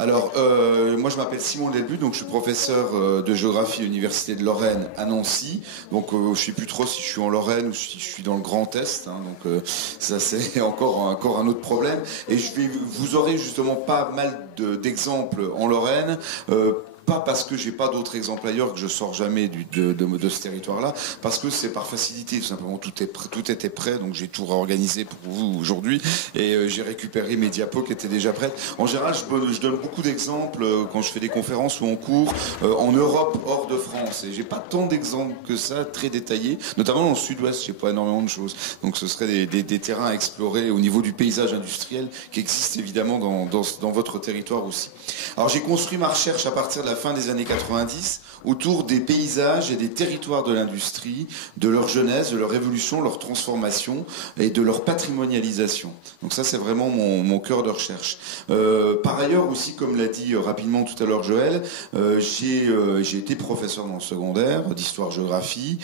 Alors, moi je m'appelle Simon Delbu, donc je suis professeur de géographie à l'Université de Lorraine à Nancy. Donc je sais plus trop si je suis en Lorraine ou si je suis dans le Grand Est, hein, donc ça c'est encore un autre problème. Et vous aurez justement pas mal d'exemples en Lorraine. Pas parce que j'ai pas d'autres exemples ailleurs, que je sors jamais de ce territoire-là, parce que c'est par facilité, tout simplement. Tout était prêt, donc j'ai tout réorganisé pour vous aujourd'hui, et j'ai récupéré mes diapos qui étaient déjà prêtes. En général, je donne beaucoup d'exemples quand je fais des conférences ou en cours en Europe, hors de France, et j'ai pas tant d'exemples que ça, très détaillés, notamment dans le Sud-Ouest, j'ai pas énormément de choses. Donc ce serait des terrains à explorer au niveau du paysage industriel qui existe évidemment dans votre territoire aussi. Alors j'ai construit ma recherche à partir de la fin des années 90 autour des paysages et des territoires de l'industrie, de leur jeunesse, de leur évolution, leur transformation et de leur patrimonialisation. Donc ça c'est vraiment mon cœur de recherche. Par ailleurs aussi, comme l'a dit rapidement tout à l'heure Joël, j'ai été professeur dans le secondaire d'histoire-géographie.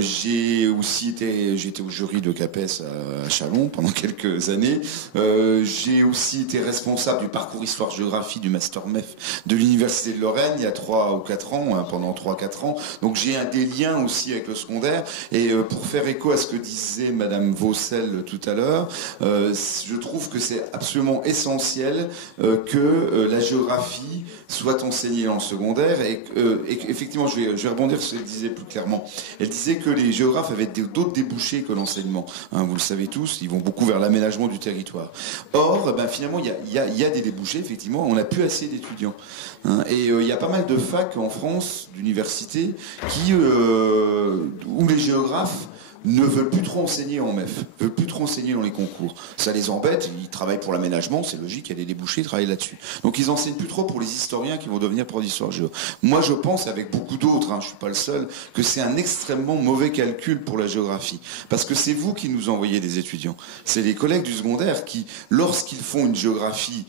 J'étais au jury de CAPES à Chalon pendant quelques années. J'ai aussi été responsable du parcours histoire-géographie du Master MEF de l'Université de Lorraine il y a 3 ou 4 ans, hein, pendant 3-4 ans. Donc j'ai des liens aussi avec le secondaire. Et pour faire écho à ce que disait Madame Vaucel tout à l'heure, je trouve que c'est absolument essentiel que la géographie soit enseignée dans le secondaire. Et effectivement, je vais rebondir sur ce qu'elle disait plus clairement. Elle disait que les géographes avaient d'autres débouchés que l'enseignement. Hein, vous le savez tous, ils vont beaucoup vers l'aménagement du territoire. Or, finalement, il y a des débouchés, effectivement. On n'a plus assez d'étudiants. Hein, et il y a pas mal de facs en France, d'universités, où les géographes ne veulent plus trop enseigner en MEF, ne veulent plus trop enseigner dans les concours. Ça les embête, ils travaillent pour l'aménagement, c'est logique, il y a des débouchés, ils travaillent là-dessus. Donc ils enseignent plus trop pour les historiens qui vont devenir profs d'histoire géo. Moi je pense, avec beaucoup d'autres, hein, je suis pas le seul, que c'est un extrêmement mauvais calcul pour la géographie. Parce que c'est vous qui nous envoyez des étudiants. C'est les collègues du secondaire qui, lorsqu'ils font une géographie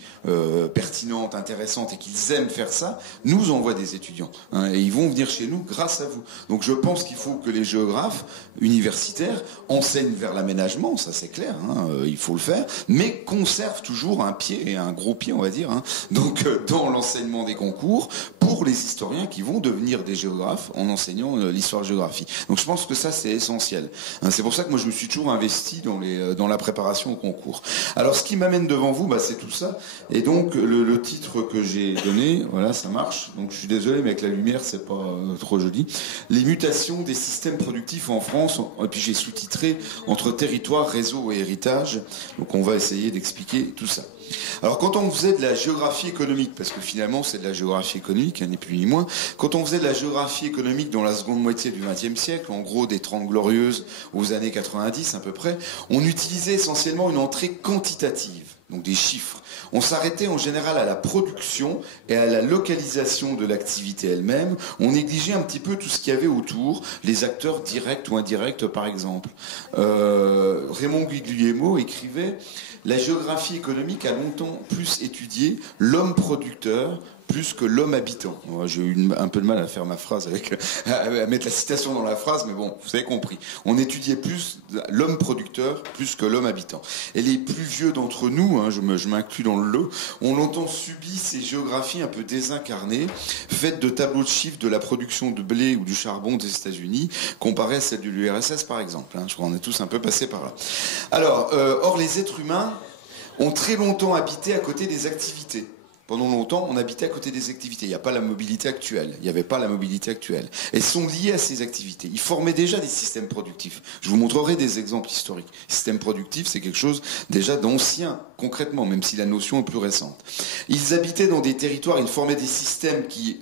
pertinente, intéressante et qu'ils aiment faire ça, nous envoient des étudiants. Hein, et ils vont venir chez nous grâce à vous. Donc je pense qu'il faut que les géographes universitaires enseignent vers l'aménagement, ça c'est clair, hein, il faut le faire, mais conservent toujours un pied, et un gros pied on va dire, hein, donc dans l'enseignement des concours, pour les historiens qui vont devenir des géographes en enseignant l'histoire-géographie. Donc je pense que ça c'est essentiel. Hein, c'est pour ça que moi je me suis toujours investi dans la préparation au concours. Alors ce qui m'amène devant vous, c'est tout ça, et donc le titre que j'ai donné, voilà ça marche, donc je suis désolé mais avec la lumière c'est pas trop joli, les mutations des systèmes productifs en France. Et puis j'ai sous-titré entre territoire, réseau et héritage. Donc on va essayer d'expliquer tout ça. Alors quand on faisait de la géographie économique, parce que finalement c'est de la géographie économique, ni plus ni moins, quand on faisait de la géographie économique dans la seconde moitié du XXe siècle, en gros des 30 glorieuses aux années 90 à peu près, on utilisait essentiellement une entrée quantitative, donc des chiffres. On s'arrêtait en général à la production et à la localisation de l'activité elle-même. On négligeait un petit peu tout ce qu'il y avait autour, les acteurs directs ou indirects par exemple. Raymond Guglielmo écrivait « La géographie économique a longtemps plus étudié l'homme producteur plus que l'homme habitant ». J'ai eu un peu de mal à faire ma phrase, à mettre la citation dans la phrase, mais bon, vous avez compris. On étudiait plus l'homme producteur plus que l'homme habitant. Et les plus vieux d'entre nous, hein, je m'inclus dans le lot, ont longtemps subi ces géographies un peu désincarnées, faites de tableaux de chiffres de la production de blé ou du charbon des États-Unis, comparées à celle de l'URSS par exemple. Hein. Je crois qu'on est tous un peu passés par là. Alors, or les êtres humains ont très longtemps habité à côté des activités. Pendant longtemps, on habitait à côté des activités. Il n'y a pas la mobilité actuelle. Il n'y avait pas la mobilité actuelle. Elles sont liées à ces activités. Ils formaient déjà des systèmes productifs. Je vous montrerai des exemples historiques. Système productif, c'est quelque chose déjà d'ancien, concrètement, même si la notion est plus récente. Ils habitaient dans des territoires, ils formaient des systèmes qui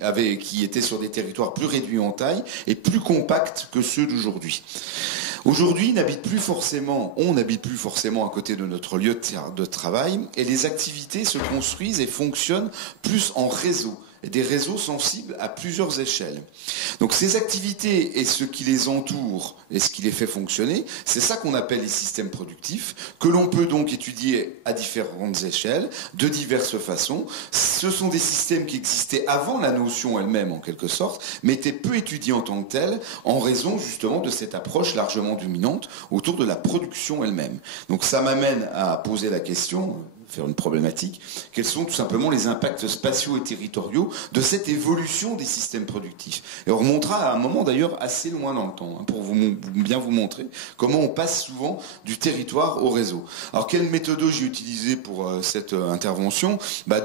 étaient sur des territoires plus réduits en taille et plus compacts que ceux d'aujourd'hui. Aujourd'hui, on n'habite plus forcément à côté de notre lieu de travail et les activités se construisent et fonctionnent plus en réseau. Et des réseaux sensibles à plusieurs échelles. Donc ces activités et ce qui les entoure et ce qui les fait fonctionner, c'est ça qu'on appelle les systèmes productifs, que l'on peut donc étudier à différentes échelles, de diverses façons. Ce sont des systèmes qui existaient avant la notion elle-même en quelque sorte, mais étaient peu étudiés en tant que tels, en raison justement de cette approche largement dominante autour de la production elle-même. Donc ça m'amène à poser la question, faire une problématique, quels sont tout simplement les impacts spatiaux et territoriaux de cette évolution des systèmes productifs. Et on remontera à un moment d'ailleurs assez loin dans le temps, pour bien vous montrer comment on passe souvent du territoire au réseau. Alors quelle méthode j'ai utilisée pour cette intervention?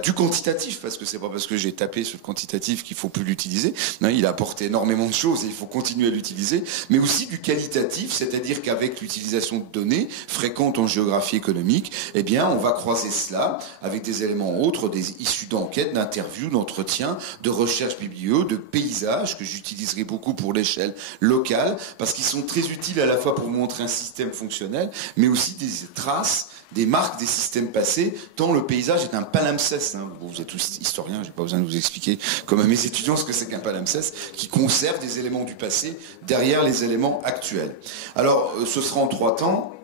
Du quantitatif, parce que c'est pas parce que j'ai tapé sur le quantitatif qu'il faut plus l'utiliser. Il apporte énormément de choses et il faut continuer à l'utiliser, mais aussi du qualitatif, c'est-à-dire qu'avec l'utilisation de données fréquentes en géographie économique, eh bien, on va croiser cela avec des éléments autres, issus d'enquêtes, d'interviews, d'entretiens, de recherches biblio, de paysages que j'utiliserai beaucoup pour l'échelle locale, parce qu'ils sont très utiles à la fois pour montrer un système fonctionnel, mais aussi des traces, des marques des systèmes passés, tant le paysage est un palimpseste. Vous êtes tous historiens, j'ai pas besoin de vous expliquer, comme à mes étudiants, ce que c'est qu'un palimpseste, qui conserve des éléments du passé derrière les éléments actuels. Alors, ce sera en 3 temps.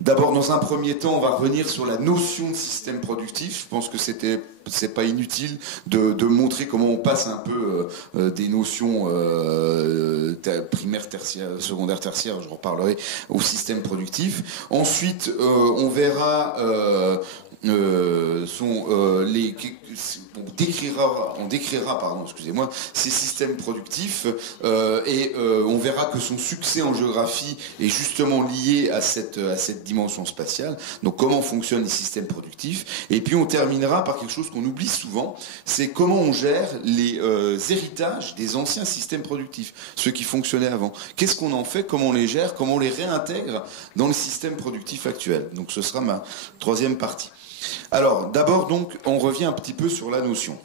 D'abord, dans un premier temps, on va revenir sur la notion de système productif. Je pense que c'est pas inutile de montrer comment on passe un peu des notions primaires, tertiaires, secondaires, tertiaires, je reparlerai, au système productif. Ensuite, on verra on décrira ces systèmes productifs et on verra que son succès en géographie est justement lié à cette dimension spatiale. Donc comment fonctionnent les systèmes productifs, et puis on terminera par quelque chose qu'on oublie souvent, c'est comment on gère les héritages des anciens systèmes productifs, ceux qui fonctionnaient avant. Qu'est-ce qu'on en fait, comment on les gère, comment on les réintègre dans le système productif actuel. Donc ce sera ma 3e partie. Alors, d'abord, donc, on revient un petit peu sur la notion.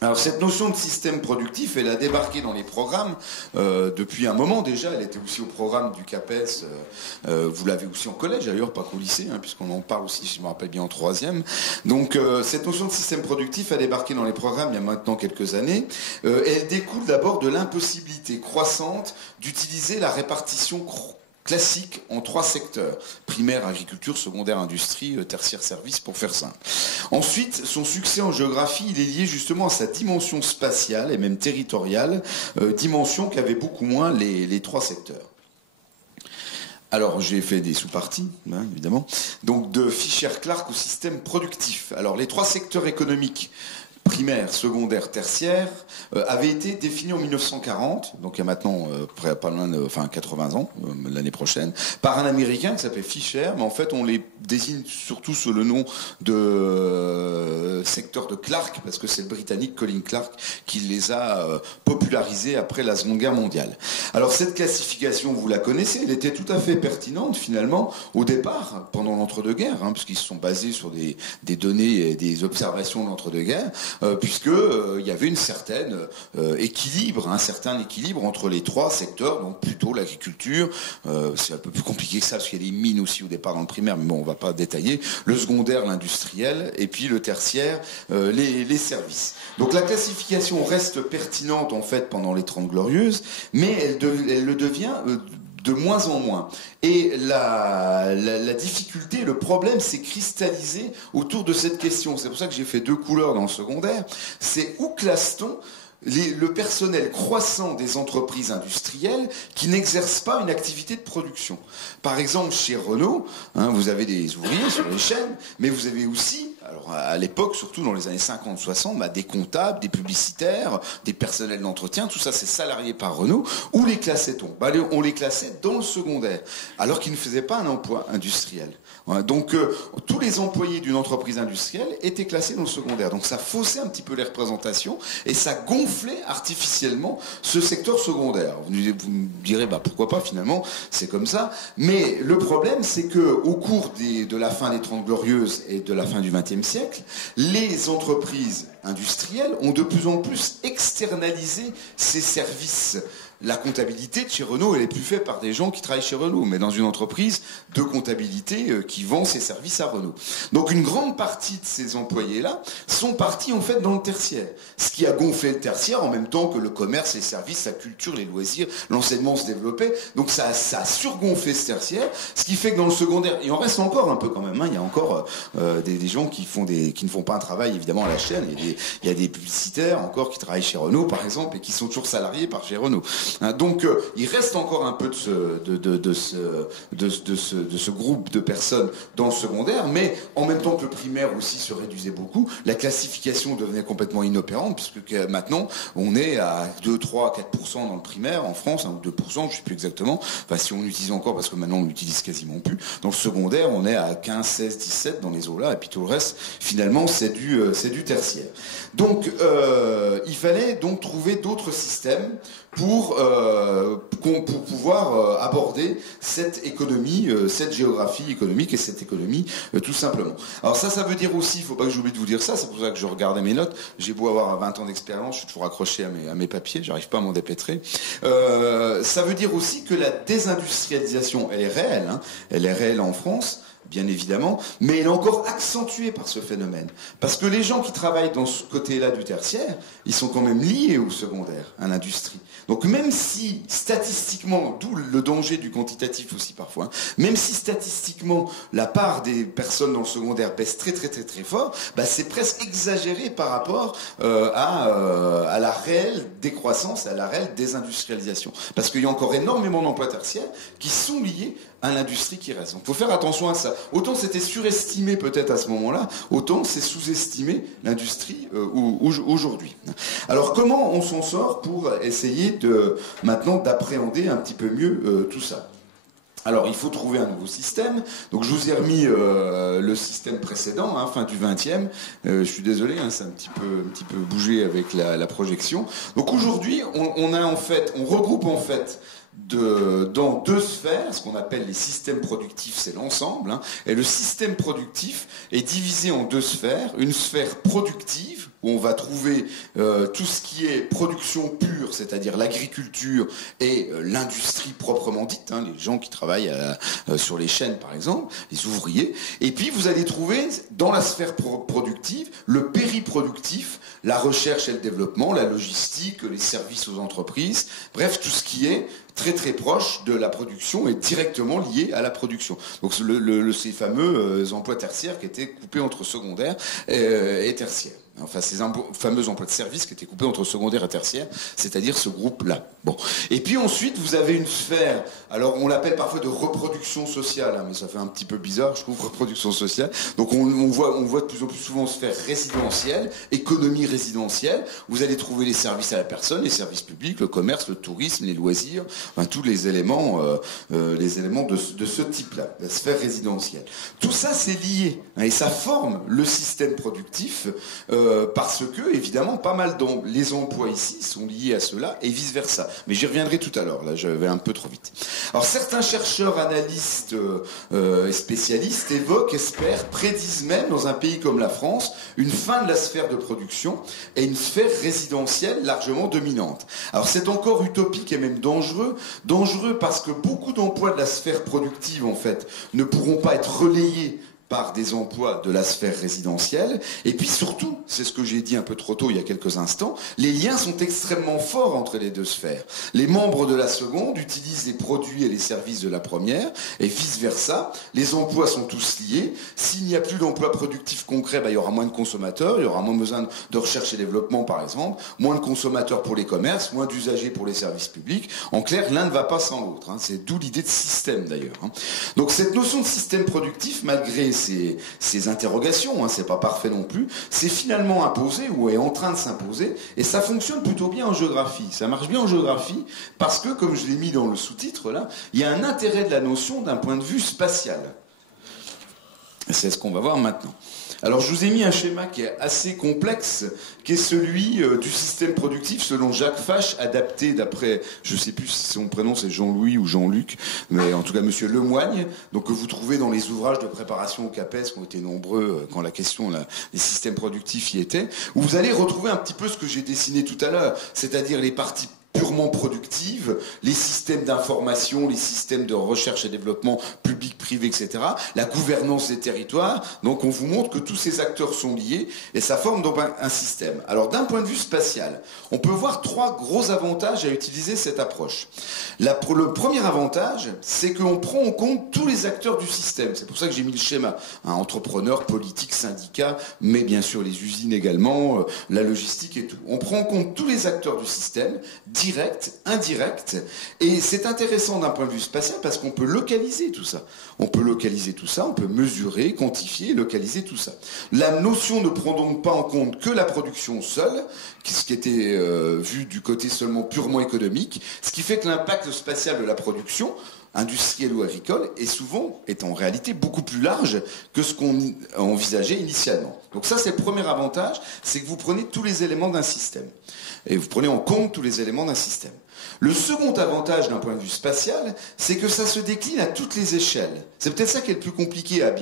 Alors, cette notion de système productif, elle a débarqué dans les programmes depuis un moment déjà. Elle était aussi au programme du CAPES. Vous l'avez aussi en collège, d'ailleurs, pas qu'au lycée, puisqu'on en parle aussi, si je me rappelle bien, en 3e. Donc, cette notion de système productif a débarqué dans les programmes il y a maintenant quelques années. Elle découle d'abord de l'impossibilité croissante d'utiliser la répartition classique en 3 secteurs: primaire, agriculture, secondaire, industrie, tertiaire, service, pour faire simple. Ensuite, son succès en géographie, il est lié justement à sa dimension spatiale et même territoriale, dimension qu'avaient beaucoup moins les 3 secteurs. Alors, j'ai fait des sous-parties, évidemment. Donc, de Fischer-Clark au système productif. Alors, les 3 secteurs économiques, primaire, secondaire, tertiaire, avait été défini en 1940, donc il y a maintenant pas loin de 80 ans, l'année prochaine, par un Américain qui s'appelle Fischer, mais en fait on les désigne surtout sous le nom de secteur de Clark, parce que c'est le Britannique Colin Clark qui les a popularisés après la Seconde Guerre mondiale. Alors cette classification, vous la connaissez, elle était tout à fait pertinente finalement au départ, pendant l'entre-deux-guerres, puisqu'ils se sont basés sur des données et des observations de l'entre-deux-guerres, puisque il y avait un certain équilibre entre les 3 secteurs, donc plutôt l'agriculture, c'est un peu plus compliqué que ça parce qu'il y a des mines aussi au départ dans le primaire, mais bon, on va pas détailler, le secondaire, l'industriel, et puis le tertiaire, les services. Donc la classification reste pertinente en fait pendant les 30 Glorieuses, mais elle le devient de moins en moins. Et la difficulté, le problème s'est cristallisé autour de cette question. C'est pour ça que j'ai fait 2 couleurs dans le secondaire. C'est où classe-t-on le personnel croissant des entreprises industrielles qui n'exercent pas une activité de production. Par exemple, chez Renault, vous avez des ouvriers sur les chaînes, mais vous avez aussi, alors à l'époque, surtout dans les années 50-60, des comptables, des publicitaires, des personnels d'entretien, tout ça c'est salarié par Renault. Où les classait-on ? On les classait dans le secondaire, alors qu'ils ne faisaient pas un emploi industriel. Donc tous les employés d'une entreprise industrielle étaient classés dans le secondaire. Donc ça faussait un petit peu les représentations et ça gonflait artificiellement ce secteur secondaire. Vous me direz pourquoi pas, finalement, c'est comme ça. Mais le problème, c'est que au cours de la fin des 30 Glorieuses et de la fin du XXe siècle, les entreprises industrielles ont de plus en plus externalisé ces services. La comptabilité de chez Renault, elle est plus faite par des gens qui travaillent chez Renault, mais dans une entreprise de comptabilité qui vend ses services à Renault. Donc une grande partie de ces employés-là sont partis en fait dans le tertiaire. Ce qui a gonflé le tertiaire en même temps que le commerce, les services, la culture, les loisirs, l'enseignement se développait. Donc ça a surgonflé ce tertiaire, ce qui fait que dans le secondaire, il en reste encore un peu quand même, il y a encore des gens qui ne font pas un travail évidemment à la chaîne. Il y a des publicitaires encore qui travaillent chez Renault par exemple et qui sont toujours salariés par chez Renault. Hein, donc il reste encore un peu de ce groupe de personnes dans le secondaire, mais en même temps que le primaire aussi se réduisait beaucoup, la classification devenait complètement inopérante, puisque maintenant on est à 2, 3, 4% dans le primaire en France, hein, ou 2%, je ne sais plus exactement, enfin si on utilise encore, parce que maintenant on l'utilise quasiment plus. Dans le secondaire, on est à 15, 16, 17 dans les eaux-là, et puis tout le reste, finalement, c'est du tertiaire. Donc, il fallait donc trouver d'autres systèmes pour pouvoir aborder cette économie, cette géographie économique et cette économie tout simplement. Alors ça veut dire aussi, il ne faut pas que j'oublie de vous dire ça, c'est pour ça que je regardais mes notes, j'ai beau avoir 20 ans d'expérience, je suis toujours accroché à mes papiers, j'arrive pas à m'en dépêtrer. Ça veut dire aussi que la désindustrialisation, elle est réelle, hein, elle est réelle en France, bien évidemment, mais elle est encore accentuée par ce phénomène. Parce que les gens qui travaillent dans ce côté-là du tertiaire, ils sont quand même liés au secondaire, à l'industrie. Donc même si statistiquement, d'où le danger du quantitatif aussi parfois, hein, même si statistiquement la part des personnes dans le secondaire baisse très très très très fort, bah, c'est presque exagéré par rapport à la réelle décroissance, à la réelle désindustrialisation. Parce qu'il y a encore énormément d'emplois tertiaires qui sont liés à l'industrie qui reste. Donc il faut faire attention à ça. Autant c'était surestimé peut-être à ce moment-là, autant c'est sous-estimé l'industrie aujourd'hui. Alors comment on s'en sort pour essayer maintenant d'appréhender un petit peu mieux tout ça ? Alors, il faut trouver un nouveau système. Donc, je vous ai remis le système précédent, hein, fin du 20e. Je suis désolé, hein, c'est un petit peu bougé avec la projection. Donc, aujourd'hui, on regroupe en fait dans deux sphères, ce qu'on appelle les systèmes productifs, c'est l'ensemble, hein, et le système productif est divisé en deux sphères. Une sphère productive, où on va trouver tout ce qui est production pure, c'est-à-dire l'agriculture et l'industrie proprement dite, hein, les gens qui travaillent sur les chaînes par exemple, les ouvriers. Et puis vous allez trouver dans la sphère productive le périproductif, la recherche et le développement, la logistique, les services aux entreprises, bref tout ce qui est très très proche de la production et directement lié à la production. Donc ces fameux emplois tertiaires qui étaient coupés entre secondaire et tertiaire. Enfin, ces fameux emplois de service qui étaient coupés entre secondaire et tertiaire, c'est-à-dire ce groupe-là. Bon. Et puis ensuite, vous avez une sphère, alors on l'appelle parfois de reproduction sociale, hein, mais ça fait un petit peu bizarre, je trouve, reproduction sociale. Donc on voit de plus en plus souvent sphère résidentielle, économie résidentielle. Vous allez trouver les services à la personne, les services publics, le commerce, le tourisme, les loisirs, enfin, tous les éléments de ce type-là, la sphère résidentielle. Tout ça, c'est lié, hein, et ça forme le système productif. Parce que, évidemment, pas mal les emplois ici sont liés à cela et vice-versa. Mais j'y reviendrai tout à l'heure, là, je vais un peu trop vite. Alors, certains chercheurs, analystes et spécialistes espèrent, prédisent même, dans un pays comme la France, une fin de la sphère de production et une sphère résidentielle largement dominante. Alors, c'est encore utopique et même dangereux. Dangereux parce que beaucoup d'emplois de la sphère productive, en fait, ne pourront pas être relayés par des emplois de la sphère résidentielle. Et puis surtout, c'est ce que j'ai dit un peu trop tôt il y a quelques instants, les liens sont extrêmement forts entre les deux sphères. Les membres de la seconde utilisent les produits et les services de la première, et vice-versa. Les emplois sont tous liés. S'il n'y a plus d'emplois productifs concrets, il y aura moins de consommateurs, il y aura moins besoin de recherche et développement, par exemple, moins de consommateurs pour les commerces, moins d'usagers pour les services publics. En clair, l'un ne va pas sans l'autre. Hein. C'est d'où l'idée de système, d'ailleurs. Hein. Donc cette notion de système productif, malgré ces interrogations, hein, c'est pas parfait non plus, c'est finalement imposé ou est en train de s'imposer, et ça fonctionne plutôt bien en géographie. Ça marche bien en géographie parce que, comme je l'ai mis dans le sous-titre là, il y a un intérêt de la notion d'un point de vue spatial. C'est ce qu'on va voir maintenant. Alors je vous ai mis un schéma qui est assez complexe, qui est celui du système productif selon Jacques Fache, adapté d'après, je ne sais plus si son prénom c'est Jean-Louis ou Jean-Luc, mais en tout cas Monsieur Lemoigne, donc que vous trouvez dans les ouvrages de préparation au CAPES qui ont été nombreux quand la question des systèmes productifs y était, où vous allez retrouver un petit peu ce que j'ai dessiné tout à l'heure, c'est-à-dire les parties purement productives, les systèmes d'information, les systèmes de recherche et développement public privée, etc., la gouvernance des territoires. Donc on vous montre que tous ces acteurs sont liés et ça forme donc un système. Alors d'un point de vue spatial, on peut voir 3 gros avantages à utiliser cette approche. Le premier avantage, c'est qu'on prend en compte tous les acteurs du système. C'est pour ça que j'ai mis le schéma. Entrepreneurs, politiques, syndicats, mais bien sûr les usines également, la logistique et tout. On prend en compte tous les acteurs du système, directs, indirects, et c'est intéressant d'un point de vue spatial parce qu'on peut localiser tout ça. On peut localiser tout ça, on peut mesurer, quantifier, localiser tout ça. La notion ne prend donc pas en compte que la production seule, ce qui était vu du côté seulement purement économique, ce qui fait que l'impact spatial de la production, industrielle ou agricole, est en réalité beaucoup plus large que ce qu'on envisageait initialement. Donc ça, c'est le premier avantage, c'est que vous prenez tous les éléments d'un système. Et vous prenez en compte tous les éléments d'un système. Le second avantage d'un point de vue spatial, c'est que ça se décline à toutes les échelles. C'est peut-être ça qui est le plus compliqué à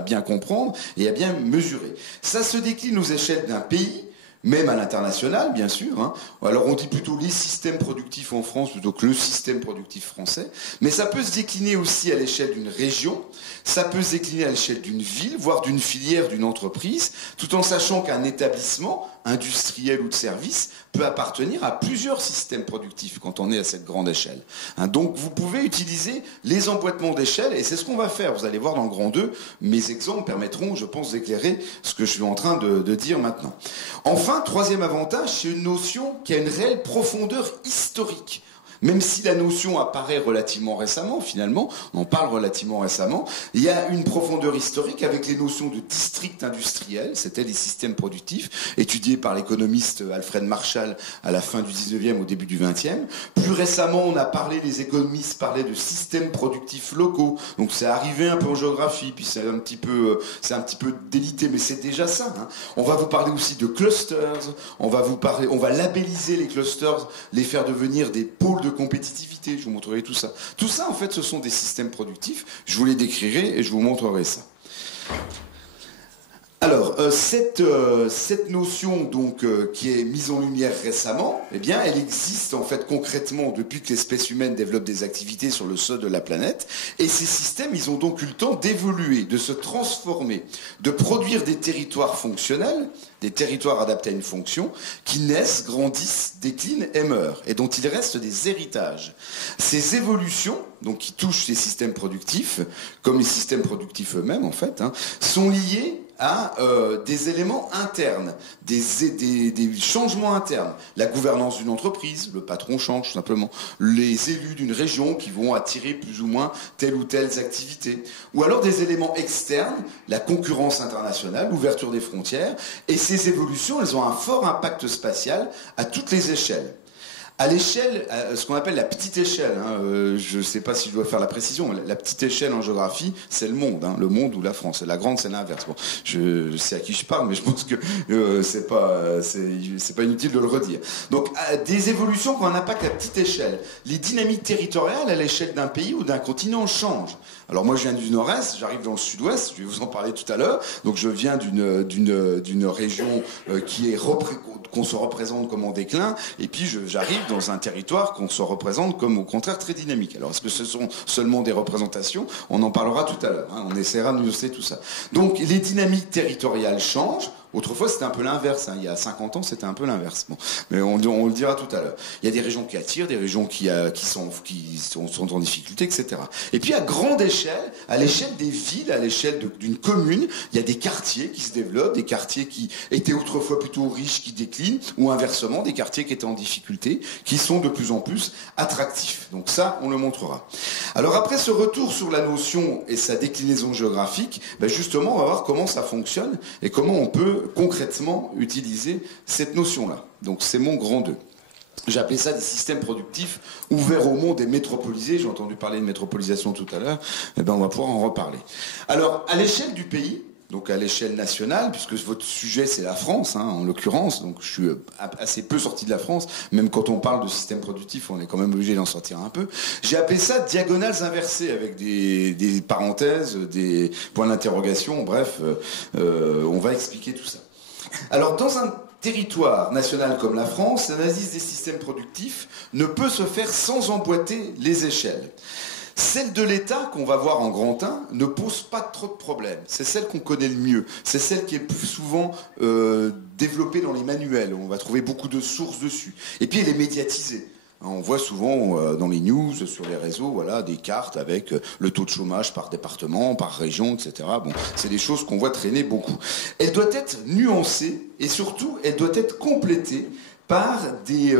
bien comprendre et à bien mesurer. Ça se décline aux échelles d'un pays, même à l'international, bien sûr. Alors on dit plutôt les systèmes productifs en France plutôt que le système productif français. Mais ça peut se décliner aussi à l'échelle d'une région, ça peut se décliner à l'échelle d'une ville, voire d'une filière, d'une entreprise, tout en sachant qu'un établissement industriel ou de service peut appartenir à plusieurs systèmes productifs quand on est à cette grande échelle. Donc vous pouvez utiliser les emboîtements d'échelle et c'est ce qu'on va faire. Vous allez voir dans le grand 2, mes exemples permettront, je pense, d'éclairer ce que je suis en train de dire maintenant. Enfin, troisième avantage, c'est une notion qui a une réelle profondeur historique. Même si la notion apparaît relativement récemment, finalement, on en parle relativement récemment, il y a une profondeur historique avec les notions de district industriel, c'était les systèmes productifs, étudiés par l'économiste Alfred Marshall à la fin du 19e, au début du 20e. Plus récemment, les économistes parlaient de systèmes productifs locaux, donc c'est arrivé un peu en géographie, puis c'est un petit peu délité, mais c'est déjà ça. On va vous parler aussi de clusters, on va labelliser les clusters, les faire devenir des pôles de compétitivité, je vous montrerai tout ça. Tout ça, en fait, ce sont des systèmes productifs. Je vous les décrirai et je vous montrerai ça. Alors, cette notion donc qui est mise en lumière récemment, eh bien, elle existe en fait concrètement depuis que l'espèce humaine développe des activités sur le sol de la planète. Et ces systèmes, ils ont donc eu le temps d'évoluer, de se transformer, de produire des territoires fonctionnels, des territoires adaptés à une fonction, qui naissent, grandissent, déclinent et meurent, et dont il reste des héritages. Ces évolutions, donc qui touchent les systèmes productifs, comme les systèmes productifs eux-mêmes en fait, sont liées à des éléments internes, des changements internes. La gouvernance d'une entreprise, le patron change tout simplement. Les élus d'une région qui vont attirer plus ou moins telle ou telle activité. Ou alors des éléments externes, la concurrence internationale, l'ouverture des frontières. Et ces évolutions, elles ont un fort impact spatial à toutes les échelles. À l'échelle, ce qu'on appelle la petite échelle, je ne sais pas si je dois faire la précision, la petite échelle en géographie, c'est le monde ou la France. La grande, c'est l'inverse. Bon, je sais à qui je parle, mais je pense que c'est pas inutile de le redire. Donc, des évolutions qui ont un impact à petite échelle. Les dynamiques territoriales à l'échelle d'un pays ou d'un continent changent. Alors moi, je viens du nord-est, j'arrive dans le sud-ouest, je vais vous en parler tout à l'heure. Donc, je viens d'une région qu'on se représente comme en déclin, et puis j'arrive dans un territoire qu'on se représente comme au contraire très dynamique. Alors est-ce que ce sont seulement des représentations? On en parlera tout à l'heure, on essaiera de nuancer tout ça. Donc les dynamiques territoriales changent. Autrefois, c'était un peu l'inverse. Il y a 50 ans, c'était un peu l'inverse. Bon, mais on le dira tout à l'heure. Il y a des régions qui attirent, des régions qui sont en difficulté, etc. Et puis, à grande échelle, à l'échelle des villes, à l'échelle d'une commune, il y a des quartiers qui se développent, des quartiers qui étaient autrefois plutôt riches, qui déclinent, ou inversement, des quartiers qui étaient en difficulté, qui sont de plus en plus attractifs. Donc ça, on le montrera. Alors après ce retour sur la notion et sa déclinaison géographique, justement, on va voir comment ça fonctionne et comment on peut concrètement utiliser cette notion-là. Donc c'est mon grand 2. J'ai appelé ça des systèmes productifs ouverts au monde et métropolisés. J'ai entendu parler de métropolisation tout à l'heure. On va pouvoir en reparler. Alors, à l'échelle du pays, donc à l'échelle nationale, puisque votre sujet c'est la France, en l'occurrence, donc je suis assez peu sorti de la France, même quand on parle de système productif, on est quand même obligé d'en sortir un peu. J'ai appelé ça diagonales inversées, avec des parenthèses, des points d'interrogation, bref, on va expliquer tout ça. Alors dans un territoire national comme la France, l'analyse des systèmes productifs ne peut se faire sans emboîter les échelles. Celle de l'État, qu'on va voir en grand 1, ne pose pas trop de problèmes. C'est celle qu'on connaît le mieux. C'est celle qui est le plus souvent développée dans les manuels. On va trouver beaucoup de sources dessus. Et puis elle est médiatisée. On voit souvent dans les news, sur les réseaux, voilà, des cartes avec le taux de chômage par département, par région, etc. Bon, c'est des choses qu'on voit traîner beaucoup. Elle doit être nuancée et surtout, elle doit être complétée par des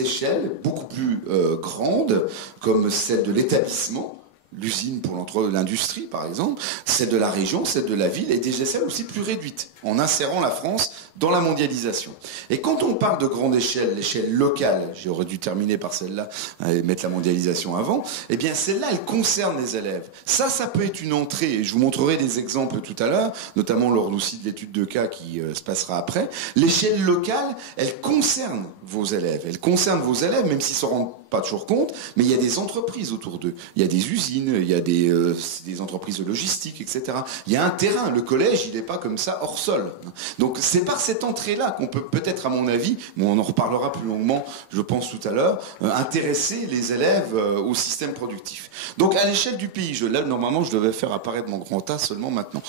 échelles beaucoup plus grandes, comme celle de l'établissement, l'usine pour l'industrie par exemple, celle de la région, celle de la ville, et des échelles aussi plus réduites, en insérant la France dans la mondialisation. Et quand on parle de grande échelle, l'échelle locale, j'aurais dû terminer par celle-là et mettre la mondialisation avant, eh bien celle-là, elle concerne les élèves. Ça peut être une entrée, et je vous montrerai des exemples tout à l'heure, notamment lors aussi de l'étude de cas qui se passera après. L'échelle locale, elle concerne vos élèves. Elle concerne vos élèves, même s'ils ne s'en rendent pas toujours compte, mais il y a des entreprises autour d'eux. Il y a des usines, il y a des entreprises de logistique, etc. Il y a un terrain. Le collège, il n'est pas comme ça hors sol. Donc c'est par cette entrée-là qu'on peut peut-être, à mon avis, mais on en reparlera plus longuement, je pense tout à l'heure, intéresser les élèves au système productif. Donc à l'échelle du pays, là normalement je devais faire apparaître mon grand A seulement maintenant.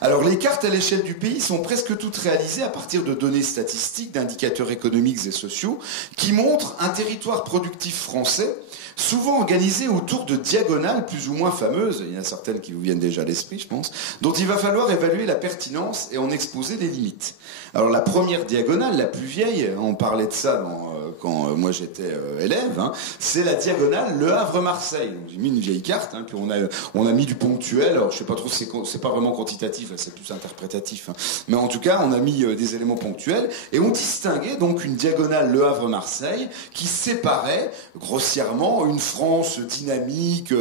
Alors les cartes à l'échelle du pays sont presque toutes réalisées à partir de données statistiques, d'indicateurs économiques et sociaux qui montrent un territoire productif français, souvent organisé autour de diagonales plus ou moins fameuses, il y en a certaines qui vous viennent déjà à l'esprit, je pense, dont il va falloir évaluer la pertinence et en exposer les limites. Alors la première diagonale, la plus vieille, on parlait de ça quand moi j'étais élève, c'est la diagonale Le Havre-Marseille. J'ai mis une vieille carte, puis on a mis du ponctuel, alors je sais pas trop, c'est pas vraiment quantitatif, c'est plus interprétatif, mais en tout cas on a mis des éléments ponctuels, et on distinguait donc une diagonale Le Havre-Marseille qui séparait grossièrement une France dynamique,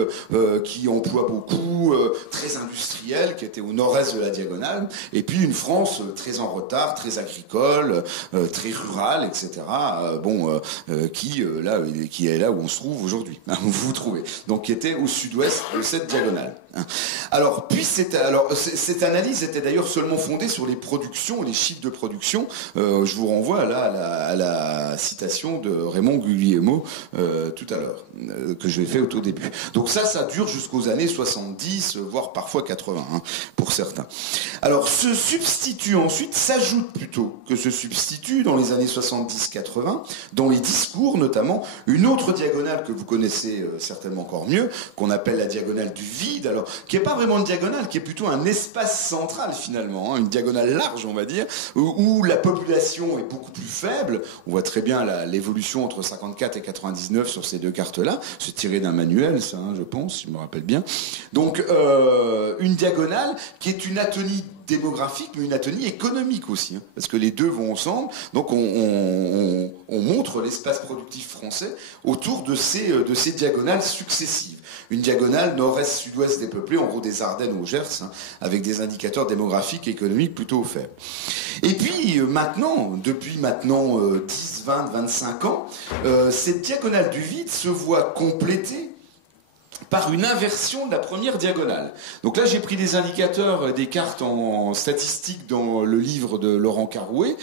qui emploie beaucoup, très industrielle, qui était au nord-est de la diagonale, et puis une France très en retard, très agricole, très rurale, etc. Qui est là où on se trouve aujourd'hui, où vous vous trouvez. Donc qui était au sud-ouest de cette diagonale. Alors, cette analyse était d'ailleurs seulement fondée sur les productions, les chiffres de production. Je vous renvoie là à la citation de Raymond Guglielmo tout à l'heure, que je l'ai fait au tout début. Donc ça dure jusqu'aux années 70, voire parfois 80, pour certains. Alors, ce substitut ensuite s'ajoute plutôt que se substitue dans les années 70-80, dans les discours notamment, une autre diagonale que vous connaissez certainement encore mieux, qu'on appelle la diagonale du vide, alors qui n'est pas vraiment une diagonale, qui est plutôt un espace central finalement, une diagonale large on va dire, où la population est beaucoup plus faible. On voit très bien l'évolution entre 54 et 99 sur ces deux cartes-là. C'est tiré d'un manuel, ça, je pense, si je me rappelle bien. Donc une diagonale qui est une atonie démographique, mais une atonie économique aussi, parce que les deux vont ensemble. Donc on montre l'espace productif français autour de ces diagonales successives. Une diagonale nord-est-sud-ouest dépeuplée, en gros des Ardennes au Gers, avec des indicateurs démographiques et économiques plutôt faibles. Et puis depuis maintenant 10, 20, 25 ans, cette diagonale du vide se voit complétée par une inversion de la première diagonale. Donc là, j'ai pris des indicateurs, des cartes en statistique dans le livre de Laurent Carouet,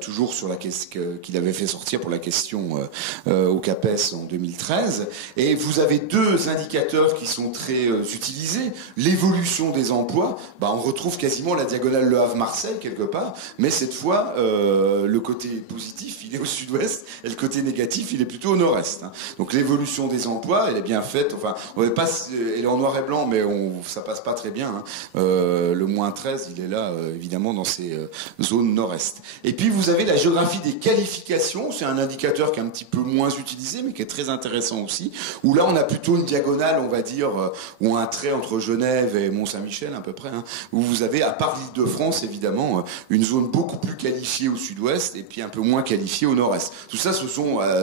toujours sur la question qu'il avait fait sortir pour la question au CAPES en 2013. Et vous avez deux indicateurs qui sont très utilisés. L'évolution des emplois, on retrouve quasiment la diagonale Le Havre-Marseille quelque part, mais cette fois, le côté positif, il est au sud-ouest, et le côté négatif, il est plutôt au nord-est. Donc l'évolution des emplois, elle est bien faite. Enfin, elle est en noir et blanc, mais ça passe pas très bien. Le moins 13, il est là, évidemment, dans ces zones nord-est. Et puis, vous avez la géographie des qualifications. C'est un indicateur qui est un petit peu moins utilisé, mais qui est très intéressant aussi. Où là, on a plutôt une diagonale, on va dire, ou un trait entre Genève et Mont-Saint-Michel, à peu près. Où vous avez, à part l'Île-de-France, évidemment, une zone beaucoup plus qualifiée au sud-ouest et puis un peu moins qualifiée au nord-est. Tout ça,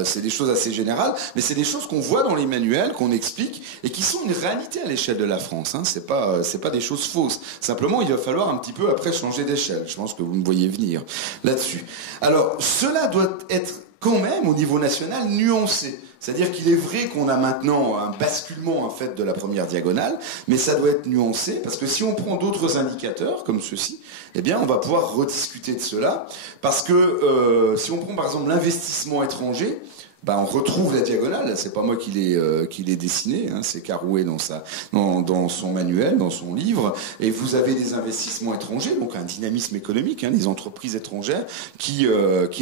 c'est des choses assez générales, mais c'est des choses qu'on voit dans les manuels, qu'on explique, et qui sont une réalité à l'échelle de la France. C'est pas des choses fausses. Simplement, il va falloir un petit peu après changer d'échelle. Je pense que vous me voyez venir là-dessus. Alors, cela doit être quand même, au niveau national, nuancé. C'est-à-dire qu'il est vrai qu'on a maintenant un basculement en fait de la première diagonale, mais ça doit être nuancé, parce que si on prend d'autres indicateurs, comme ceux-ci, eh bien on va pouvoir rediscuter de cela, parce que si on prend par exemple l'investissement étranger, ben, on retrouve la diagonale. C'est pas moi qui l'ai dessiné, hein, c'est Carouet dans son manuel, dans son livre. Et vous avez des investissements étrangers, donc un dynamisme économique, hein, les entreprises étrangères qui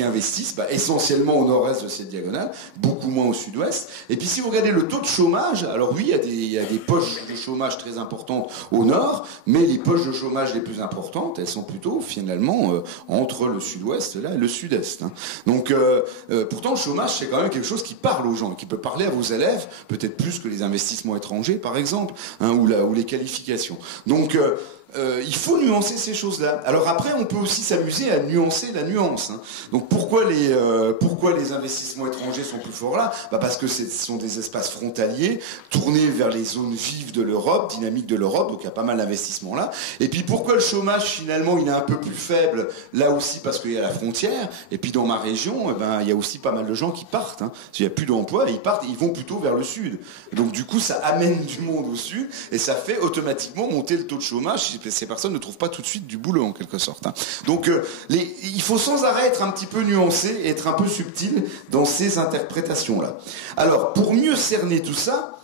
investissent essentiellement au nord-est de cette diagonale, beaucoup moins au sud-ouest. Et puis si vous regardez le taux de chômage, alors oui, il y a des poches de chômage très importantes au nord, mais les poches de chômage les plus importantes, elles sont plutôt finalement entre le sud-ouest là et le sud-est. Hein. Donc pourtant le chômage c'est quand même quelque chose qui parle aux gens, qui peut parler à vos élèves, peut-être plus que les investissements étrangers par exemple, hein, ou les qualifications. Donc il faut nuancer ces choses-là. Alors après, on peut aussi s'amuser à nuancer la nuance. Hein. Donc pourquoi les investissements étrangers sont plus forts là ? Parce que ce sont des espaces frontaliers, tournés vers les zones vives de l'Europe, dynamiques de l'Europe, donc il y a pas mal d'investissements là. Et puis pourquoi le chômage, finalement, il est un peu plus faible là aussi parce qu'il y a la frontière. Et puis dans ma région, il y a aussi pas mal de gens qui partent. Hein. S'il n'y a plus d'emploi, ils partent, ils vont plutôt vers le sud. Et donc du coup, ça amène du monde au sud et ça fait automatiquement monter le taux de chômage. Ces personnes ne trouvent pas tout de suite du boulot en quelque sorte. Hein. Donc il faut sans arrêt être un petit peu nuancé et être un peu subtil dans ces interprétations-là. Alors pour mieux cerner tout ça,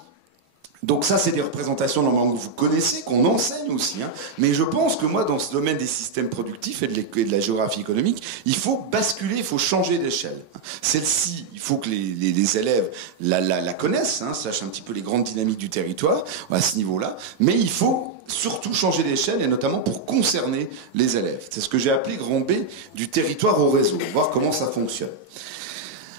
donc ça c'est des représentations normalement que vous connaissez, qu'on enseigne aussi, hein. Mais je pense que moi dans ce domaine des systèmes productifs et de la géographie économique, il faut basculer, il faut changer d'échelle. Celle-ci, il faut que les élèves la connaissent, hein, sachent un petit peu les grandes dynamiques du territoire à ce niveau-là, mais il faut surtout changer d'échelle et notamment pour concerner les élèves. C'est ce que j'ai appelé grand B du territoire au réseau, voir comment ça fonctionne.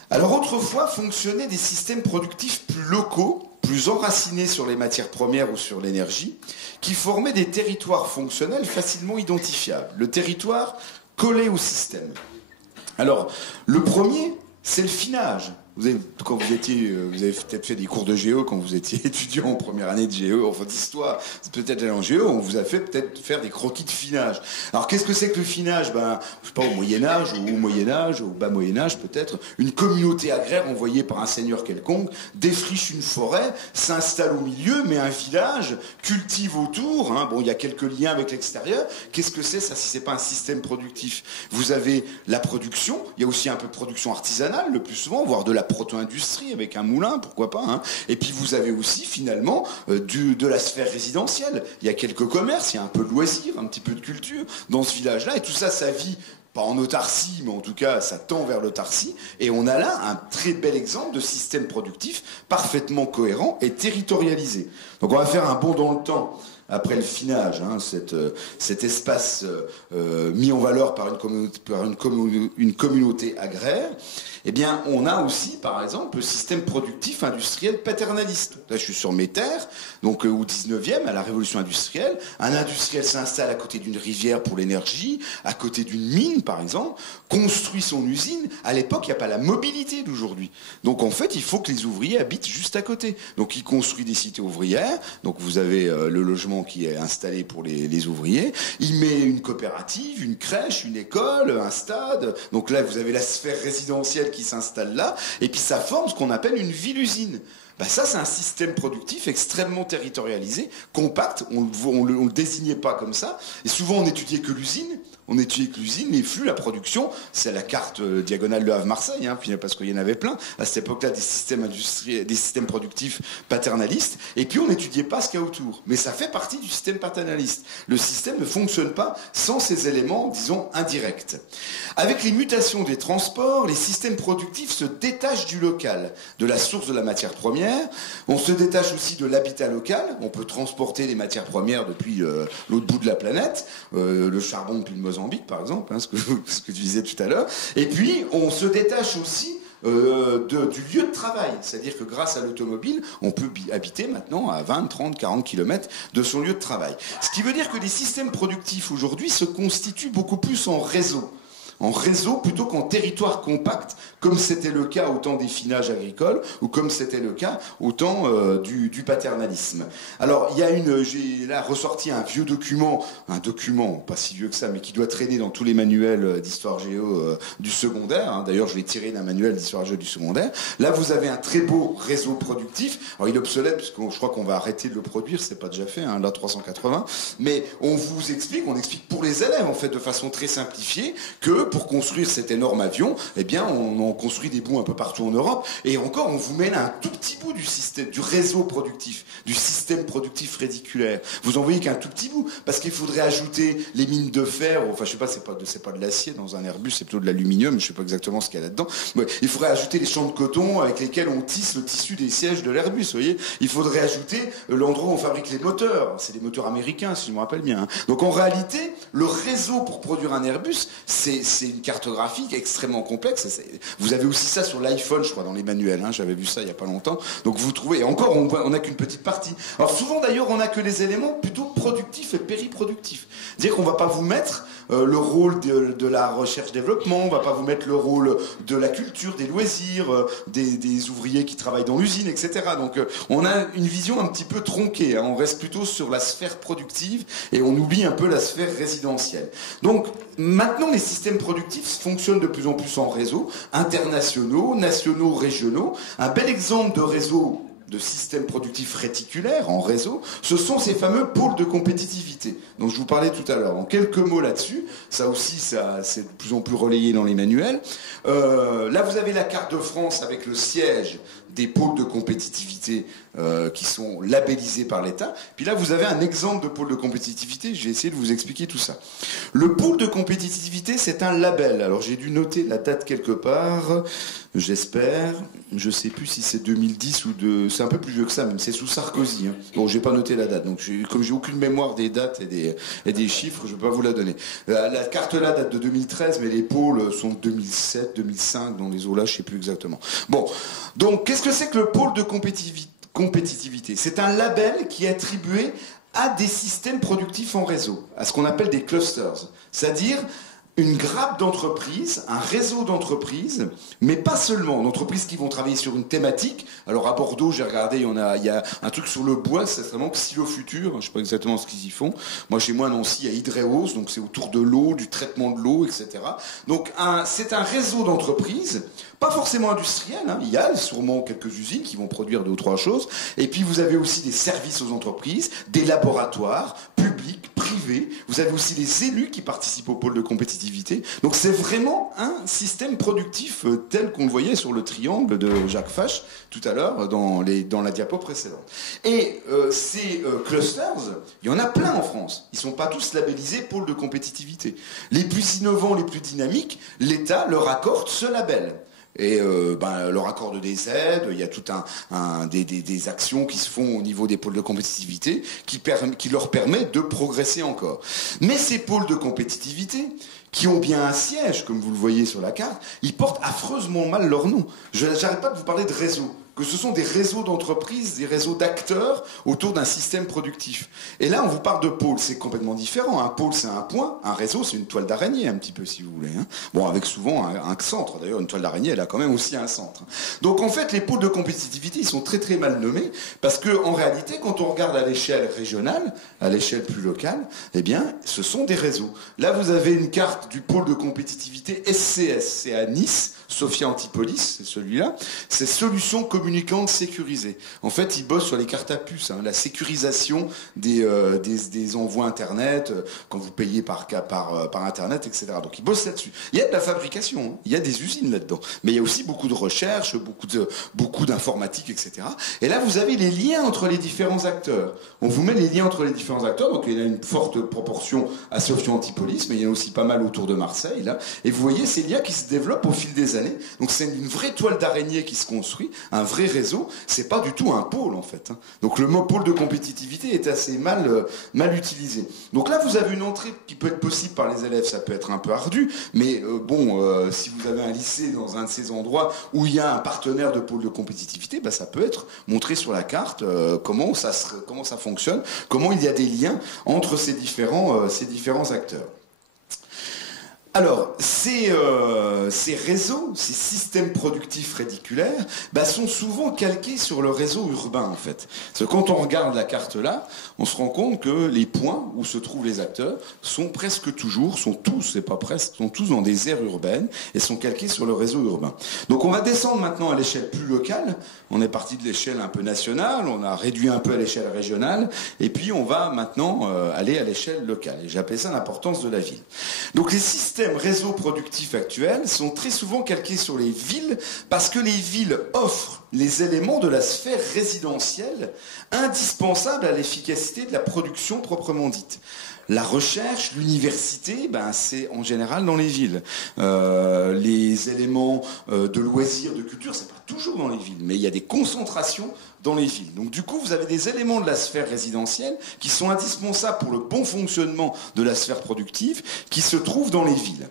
Alors autrefois fonctionnaient des systèmes productifs plus locaux, plus enracinés sur les matières premières ou sur l'énergie, qui formaient des territoires fonctionnels facilement identifiables. Le territoire collé au système. Alors, le premier, c'est le finage. Vous avez peut-être fait des cours de géo quand vous étiez étudiant en première année de géo, enfin d'histoire, peut-être allé en géo, on vous a fait peut-être faire des croquis de finage. Alors qu'est-ce que c'est que le finage ? Je sais pas, au Moyen-Âge, ou au Moyen-Âge, au bas Moyen-Âge peut-être, une communauté agraire envoyée par un seigneur quelconque défriche une forêt, s'installe au milieu, met un village, cultive autour, hein, bon, il y a quelques liens avec l'extérieur. Qu'est-ce que c'est ça si c'est pas un système productif ? Vous avez la production, il y a aussi un peu de production artisanale le plus souvent, voire de la proto-industrie avec un moulin, pourquoi pas, hein. Et puis vous avez aussi finalement de la sphère résidentielle. Il y a quelques commerces, il y a un peu de loisirs, un petit peu de culture dans ce village-là, et tout ça, ça vit pas en autarcie, mais en tout cas, ça tend vers l'autarcie. Et on a là un très bel exemple de système productif parfaitement cohérent et territorialisé. Donc on va faire un bond dans le temps. Après le finage, hein, cet espace mis en valeur par une communauté agraire, eh bien, on a aussi, par exemple, le système productif industriel paternaliste. Là, je suis sur mes terres, donc au 19e, à la révolution industrielle, un industriel s'installe à côté d'une rivière pour l'énergie, à côté d'une mine, par exemple, construit son usine. À l'époque, il n'y a pas la mobilité d'aujourd'hui. Donc, en fait, il faut que les ouvriers habitent juste à côté. Donc, il construit des cités ouvrières. Donc, vous avez le logement qui est installé pour les ouvriers. Il met une coopérative, une crèche, une école, un stade. Donc là, vous avez la sphère résidentielle qui s'installe là. Et puis, ça forme ce qu'on appelle une ville-usine. Ça, c'est un système productif extrêmement territorialisé, compact. On le désignait pas comme ça. Et souvent, on n'étudiait que l'usine. On étudiait que l'usine, les flux, la production. C'est la carte diagonale Le Havre-Marseille, hein, parce qu'il y en avait plein. À cette époque-là, des systèmes industriels, des systèmes productifs paternalistes. Et puis, on n'étudiait pas ce qu'il y a autour. Mais ça fait partie du système paternaliste. Le système ne fonctionne pas sans ces éléments, disons, indirects. Avec les mutations des transports, les systèmes productifs se détachent du local, de la source de la matière première. On se détache aussi de l'habitat local. On peut transporter les matières premières depuis l'autre bout de la planète, le charbon depuis le Mozambique, par exemple, hein, ce que tu disais tout à l'heure. Et puis, on se détache aussi du lieu de travail. C'est-à-dire que grâce à l'automobile, on peut habiter maintenant à 20, 30, 40 km de son lieu de travail. Ce qui veut dire que les systèmes productifs aujourd'hui se constituent beaucoup plus en réseau. En réseau plutôt qu'en territoire compact, comme c'était le cas au temps des finages agricoles ou comme c'était le cas au temps du paternalisme. Alors, j'ai là ressorti un vieux document, un document pas si vieux que ça, mais qui doit traîner dans tous les manuels d'histoire géo du secondaire. Hein. D'ailleurs, je l'ai tiré d'un manuel d'histoire géo du secondaire. Là, vous avez un très beau réseau productif. Alors, il est obsolète, puisque je crois qu'on va arrêter de le produire, c'est pas déjà fait, hein, là 380. Mais on explique pour les élèves, en fait, de façon très simplifiée, que pour construire cet énorme avion, eh bien, on en construit des bouts un peu partout en Europe. Et encore, on vous mène un tout petit bout du système, du réseau productif, du système productif réticulaire. Vous en voyez qu'un tout petit bout, parce qu'il faudrait ajouter les mines de fer. Enfin, je sais pas, c'est pas de l'acier dans un Airbus, c'est plutôt de l'aluminium. Je sais pas exactement ce qu'il y a là-dedans. Mais il faudrait ajouter les champs de coton avec lesquels on tisse le tissu des sièges de l'Airbus. Vous voyez, il faudrait ajouter l'endroit où on fabrique les moteurs. C'est des moteurs américains, si je me rappelle bien. Hein. Donc en réalité, le réseau pour produire un Airbus, c'est une cartographie extrêmement complexe. Vous avez aussi ça sur l'iPhone, je crois, dans les manuels. Hein. J'avais vu ça il y a pas longtemps. Donc vous trouvez, et encore, on n'a qu'une petite partie. Alors souvent d'ailleurs, on n'a que les éléments plutôt productifs et périproductifs. C'est-à-dire qu'on ne va pas vous mettre le rôle de la recherche-développement, on ne va pas vous mettre le rôle de la culture, des loisirs, des ouvriers qui travaillent dans l'usine, etc. Donc on a une vision un petit peu tronquée. Hein. On reste plutôt sur la sphère productive et on oublie un peu la sphère résidentielle. Donc maintenant, les systèmes productifs fonctionnent de plus en plus en réseaux internationaux, nationaux, régionaux. Un bel exemple de réseau de systèmes productifs réticulaires en réseau, ce sont ces fameux pôles de compétitivité dont je vous parlais tout à l'heure. En quelques mots là-dessus, ça aussi, c'est de plus en plus relayé dans les manuels. Là, vous avez la carte de France avec le siège des pôles de compétitivité qui sont labellisés par l'État. Puis là, vous avez un exemple de pôle de compétitivité. Je vais essayer de vous expliquer tout ça. Le pôle de compétitivité, c'est un label. Alors, j'ai dû noter la date quelque part, j'espère. Je ne sais plus si c'est 2010 ou de... C'est un peu plus vieux que ça, même c'est sous Sarkozy. Hein. Bon, j'ai pas noté la date. Donc, comme j'ai aucune mémoire des dates et des chiffres, je ne vais pas vous la donner. La carte là date de 2013, mais les pôles sont de 2007, 2005, dans les eaux-là, je ne sais plus exactement. Bon, donc, qu'est-ce que c'est que le pôle de compétitivité? C'est un label qui est attribué à des systèmes productifs en réseau, à ce qu'on appelle des clusters, c'est-à-dire une grappe d'entreprises, un réseau d'entreprises, mais pas seulement, d'entreprises qui vont travailler sur une thématique. Alors à Bordeaux, j'ai regardé, il y a un truc sur le bois, c'est vraiment Xylo Futur, je ne sais pas exactement ce qu'ils y font. Moi, chez moi, à Nancy, il y a Hydreos, donc c'est autour de l'eau, du traitement de l'eau, etc. Donc c'est un réseau d'entreprises, pas forcément industriel, hein. Il y a sûrement quelques usines qui vont produire 2 ou 3 choses, et puis vous avez aussi des services aux entreprises, des laboratoires, publics, privés, vous avez aussi les élus qui participent au pôle de compétitivité, donc c'est vraiment un système productif tel qu'on le voyait sur le triangle de Jacques Fache tout à l'heure dans la diapo précédente. Et ces clusters, il y en a plein en France, ils ne sont pas tous labellisés pôle de compétitivité. Les plus innovants, les plus dynamiques, l'État leur accorde ce label. Et leur accorde des aides, il y a tout des actions qui se font au niveau des pôles de compétitivité qui leur permettent de progresser encore. Mais ces pôles de compétitivité, qui ont bien un siège, comme vous le voyez sur la carte, ils portent affreusement mal leur nom. J'arrête pas de vous parler de réseau. Que ce sont des réseaux d'entreprises, des réseaux d'acteurs autour d'un système productif. Et là, on vous parle de pôle, c'est complètement différent. Un pôle, c'est un point, un réseau, c'est une toile d'araignée, un petit peu, si vous voulez. Hein. Bon, avec souvent un centre. D'ailleurs, une toile d'araignée, elle a quand même aussi un centre. Donc, en fait, les pôles de compétitivité, ils sont très, très mal nommés, parce que, en réalité, quand on regarde à l'échelle régionale, à l'échelle plus locale, eh bien, ce sont des réseaux. Là, vous avez une carte du pôle de compétitivité SCS, c'est à Nice, Sophia Antipolis, c'est celui-là. C'est Solutions Communicantes Sécurisées. En fait, ils bossent sur les cartes à puce, hein, la sécurisation des envois Internet, quand vous payez par Internet, etc. Donc, ils bossent là-dessus. Il y a de la fabrication, hein, il y a des usines là-dedans. Mais il y a aussi beaucoup de recherche, beaucoup d'informatique, etc. Et là, vous avez les liens entre les différents acteurs. On vous met les liens entre les différents acteurs. Donc, il y a une forte proportion à Sophia Antipolis, mais il y en a aussi pas mal autour de Marseille, là. Et vous voyez ces liens qui se développent au fil des années. Donc c'est une vraie toile d'araignée qui se construit, un vrai réseau. C'est pas du tout un pôle en fait. Hein. Donc le mot pôle de compétitivité est assez mal utilisé. Donc là vous avez une entrée qui peut être possible par les élèves, ça peut être un peu ardu, mais si vous avez un lycée dans un de ces endroits où il y a un partenaire de pôle de compétitivité, ça peut être montré sur la carte comment ça fonctionne, comment il y a des liens entre ces différents acteurs. Alors, ces réseaux, ces systèmes productifs réticulaires, sont souvent calqués sur le réseau urbain, en fait. Parce que quand on regarde la carte là, on se rend compte que les points où se trouvent les acteurs sont tous dans des aires urbaines et sont calqués sur le réseau urbain. Donc on va descendre maintenant à l'échelle plus locale. On est parti de l'échelle un peu nationale, on a réduit un peu à l'échelle régionale, et puis on va maintenant aller à l'échelle locale. Et j'appelle ça l'importance de la ville. Donc les systèmes systèmes réseaux productifs actuels sont très souvent calqués sur les villes parce que les villes offrent les éléments de la sphère résidentielle indispensables à l'efficacité de la production proprement dite. La recherche, l'université, c'est en général dans les villes. Les éléments de loisirs, de culture, c'est pas toujours dans les villes, mais il y a des concentrations dans les villes. Donc du coup, vous avez des éléments de la sphère résidentielle qui sont indispensables pour le bon fonctionnement de la sphère productive, qui se trouvent dans les villes.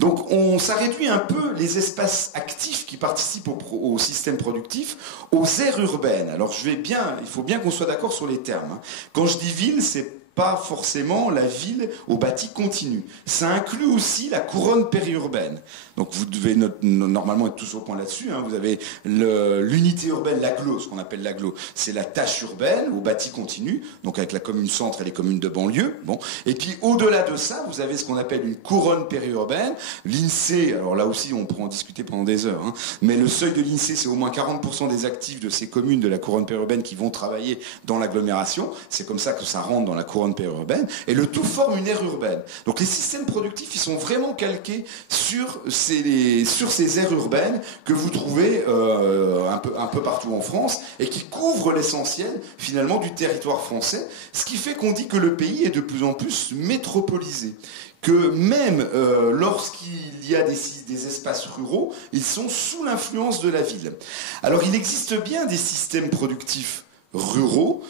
Donc ça réduit un peu les espaces actifs qui participent au système productif aux aires urbaines. Alors il faut bien qu'on soit d'accord sur les termes. Quand je dis ville, c'est pas forcément la ville au bâti continu. Ça inclut aussi la couronne périurbaine. Donc vous devez normalement être tous au point là-dessus. Vous avez l'unité urbaine, l'agglo, ce qu'on appelle l'agglo. C'est la tâche urbaine au bâti continu, donc avec la commune centre et les communes de banlieue. Bon. Et puis au-delà de ça, vous avez ce qu'on appelle une couronne périurbaine. L'INSEE, alors là aussi on pourra en discuter pendant des heures, mais le seuil de l'INSEE, c'est au moins 40% des actifs de ces communes de la couronne périurbaine qui vont travailler dans l'agglomération. C'est comme ça que ça rentre dans la couronne périurbaine, et le tout forme une aire urbaine. Donc les systèmes productifs, ils sont vraiment calqués sur ces aires urbaines que vous trouvez un peu partout en France, et qui couvrent l'essentiel, finalement, du territoire français, ce qui fait qu'on dit que le pays est de plus en plus métropolisé. Que même lorsqu'il y a des espaces ruraux, ils sont sous l'influence de la ville. Alors il existe bien des systèmes productifs ruraux,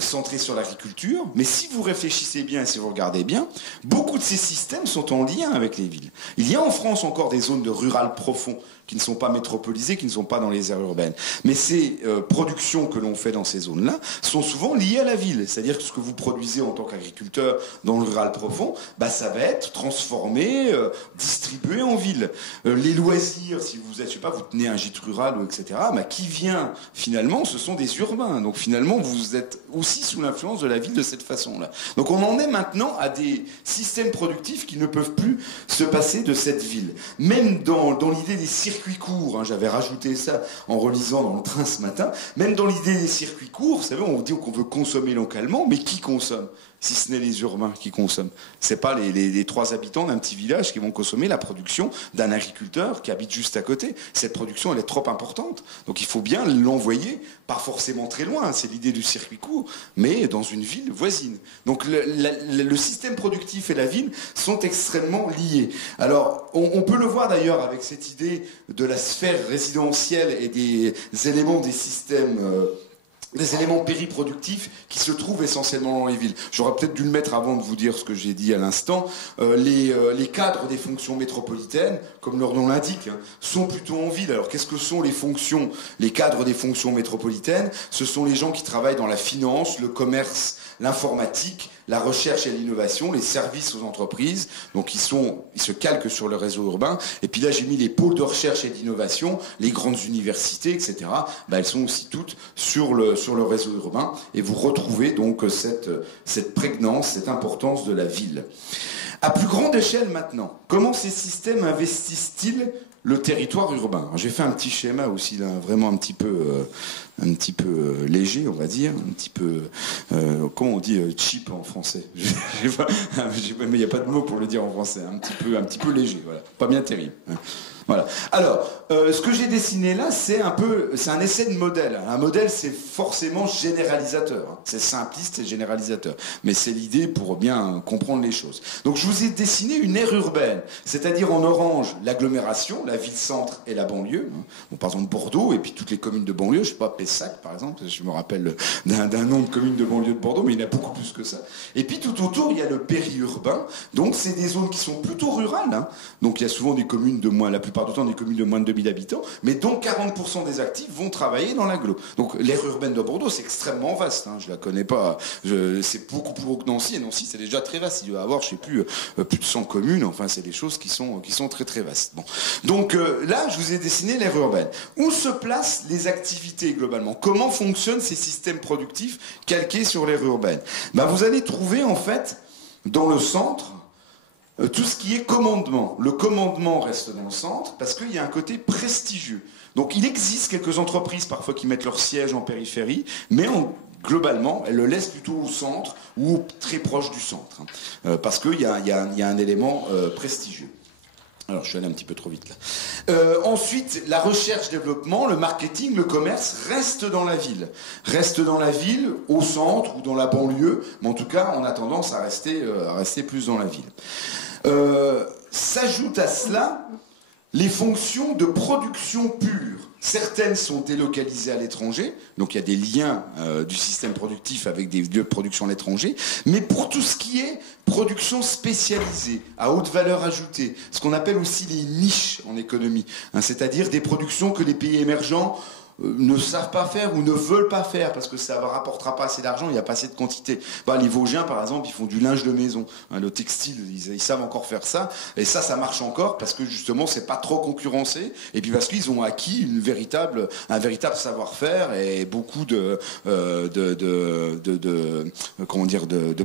centrés sur l'agriculture, mais si vous réfléchissez bien et si vous regardez bien, beaucoup de ces systèmes sont en lien avec les villes. Il y a en France encore des zones de rural profond qui ne sont pas métropolisées, qui ne sont pas dans les aires urbaines. Mais ces productions que l'on fait dans ces zones-là sont souvent liées à la ville. C'est-à-dire que ce que vous produisez en tant qu'agriculteur dans le rural profond, ça va être transformé, distribué en ville. Les loisirs, si vous êtes, vous tenez un gîte rural, etc., qui vient finalement, ce sont des urbains. Donc finalement, vous êtes aussi sous l'influence de la ville de cette façon-là. Donc on en est maintenant à des systèmes productifs qui ne peuvent plus se passer de cette ville. Même dans l'idée des circuits courts, j'avais rajouté ça en relisant dans le train ce matin, même dans l'idée des circuits courts, vous savez, on dit qu'on veut consommer localement, mais qui consomme ? Si ce n'est les urbains qui consomment. C'est pas les 3 habitants d'un petit village qui vont consommer la production d'un agriculteur qui habite juste à côté. Cette production, elle est trop importante. Donc il faut bien l'envoyer, pas forcément très loin, c'est l'idée du circuit court, mais dans une ville voisine. Donc le système productif et la ville sont extrêmement liés. Alors on peut le voir d'ailleurs avec cette idée de la sphère résidentielle et des éléments des systèmes des éléments périproductifs qui se trouvent essentiellement dans les villes. J'aurais peut-être dû le mettre avant de vous dire ce que j'ai dit à l'instant. Les cadres des fonctions métropolitaines, comme leur nom l'indique, sont plutôt en ville. Alors qu'est-ce que sont les cadres des fonctions métropolitaines? Ce sont les gens qui travaillent dans la finance, le commerce, l'informatique, la recherche et l'innovation, les services aux entreprises. Donc ils se calquent sur le réseau urbain. Et puis là, j'ai mis les pôles de recherche et d'innovation, les grandes universités, etc. Elles sont aussi toutes sur le réseau urbain. Et vous retrouvez donc cette prégnance, cette importance de la ville. À plus grande échelle maintenant, comment ces systèmes investissent-ils le territoire urbain? J'ai fait un petit schéma aussi, là, vraiment un petit peu léger, on va dire, un petit peu, comment on dit cheap en français? Mais il n'y a pas de mot pour le dire en français. Un petit peu léger, voilà, pas bien terrible. Voilà. Alors, ce que j'ai dessiné là, c'est un essai de modèle. Un modèle, c'est forcément généralisateur. C'est simpliste et généralisateur. Mais c'est l'idée pour bien comprendre les choses. Donc, je vous ai dessiné une aire urbaine. C'est-à-dire en orange, l'agglomération, la ville-centre et la banlieue. Bon, par exemple, Bordeaux et puis toutes les communes de banlieue. Je sais pas, Pessac, par exemple. Je me rappelle d'un nom de commune de banlieue de Bordeaux, mais il y en a beaucoup plus que ça. Et puis, tout autour, il y a le périurbain. Donc, c'est des zones qui sont plutôt rurales. Donc, il y a souvent des communes la plupart du temps des communes de moins de 2000 habitants, mais dont 40% des actifs vont travailler dans l'agglo. Donc l'aire urbaine de Bordeaux, c'est extrêmement vaste. Je la connais pas. C'est beaucoup plus haut que Nancy, et Nancy, c'est déjà très vaste. Il doit y avoir, je sais plus de 100 communes. Enfin, c'est des choses qui sont très très vastes. Bon. Donc là, je vous ai dessiné l'aire urbaine. Où se placent les activités globalement? Comment fonctionnent ces systèmes productifs calqués sur l'aire urbaine? Vous allez trouver en fait dans le centre tout ce qui est commandement. Le commandement reste dans le centre parce qu'il y a un côté prestigieux. Donc il existe quelques entreprises parfois qui mettent leur siège en périphérie, mais globalement, elle le laisse plutôt au centre ou très proche du centre, parce qu'il y a un élément prestigieux. Alors, je suis allé un petit peu trop vite là. Ensuite, la recherche-développement, le marketing, le commerce reste dans la ville. Reste dans la ville, au centre ou dans la banlieue, mais en tout cas, on a tendance à rester plus dans la ville. S'ajoute à cela les fonctions de production pure. Certaines sont délocalisées à l'étranger, donc il y a des liens du système productif avec des lieux de production à l'étranger, mais pour tout ce qui est production spécialisée, à haute valeur ajoutée, ce qu'on appelle aussi les niches en économie, hein, c'est-à-dire des productions que les pays émergents ne savent pas faire ou ne veulent pas faire parce que ça ne rapportera pas assez d'argent, il n'y a pas assez de quantité. Les Vosgiens, par exemple, ils font du linge de maison. Hein, le textile, ils savent encore faire ça. Et ça marche encore parce que justement, c'est pas trop concurrencé. Et puis parce qu'ils ont acquis un véritable savoir-faire et beaucoup de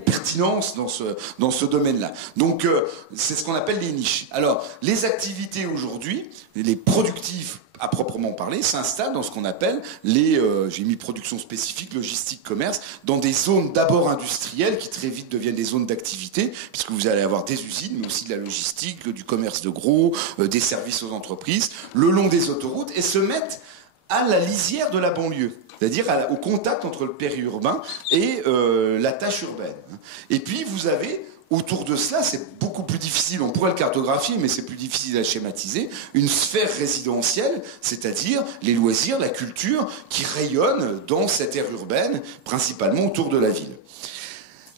pertinence dans ce domaine-là. Donc, c'est ce qu'on appelle les niches. Alors, les activités aujourd'hui, les productifs, à proprement parler, s'installe dans ce qu'on appelle j'ai mis production spécifique, logistique, commerce, dans des zones d'abord industrielles qui très vite deviennent des zones d'activité, puisque vous allez avoir des usines, mais aussi de la logistique, du commerce de gros, des services aux entreprises, le long des autoroutes, et se mettent à la lisière de la banlieue. C'est-à-dire au contact entre le périurbain et la tâche urbaine. Et puis vous avez autour de cela, c'est beaucoup plus difficile, on pourrait le cartographier, mais c'est plus difficile à schématiser, une sphère résidentielle, c'est-à-dire les loisirs, la culture, qui rayonnent dans cette aire urbaine, principalement autour de la ville.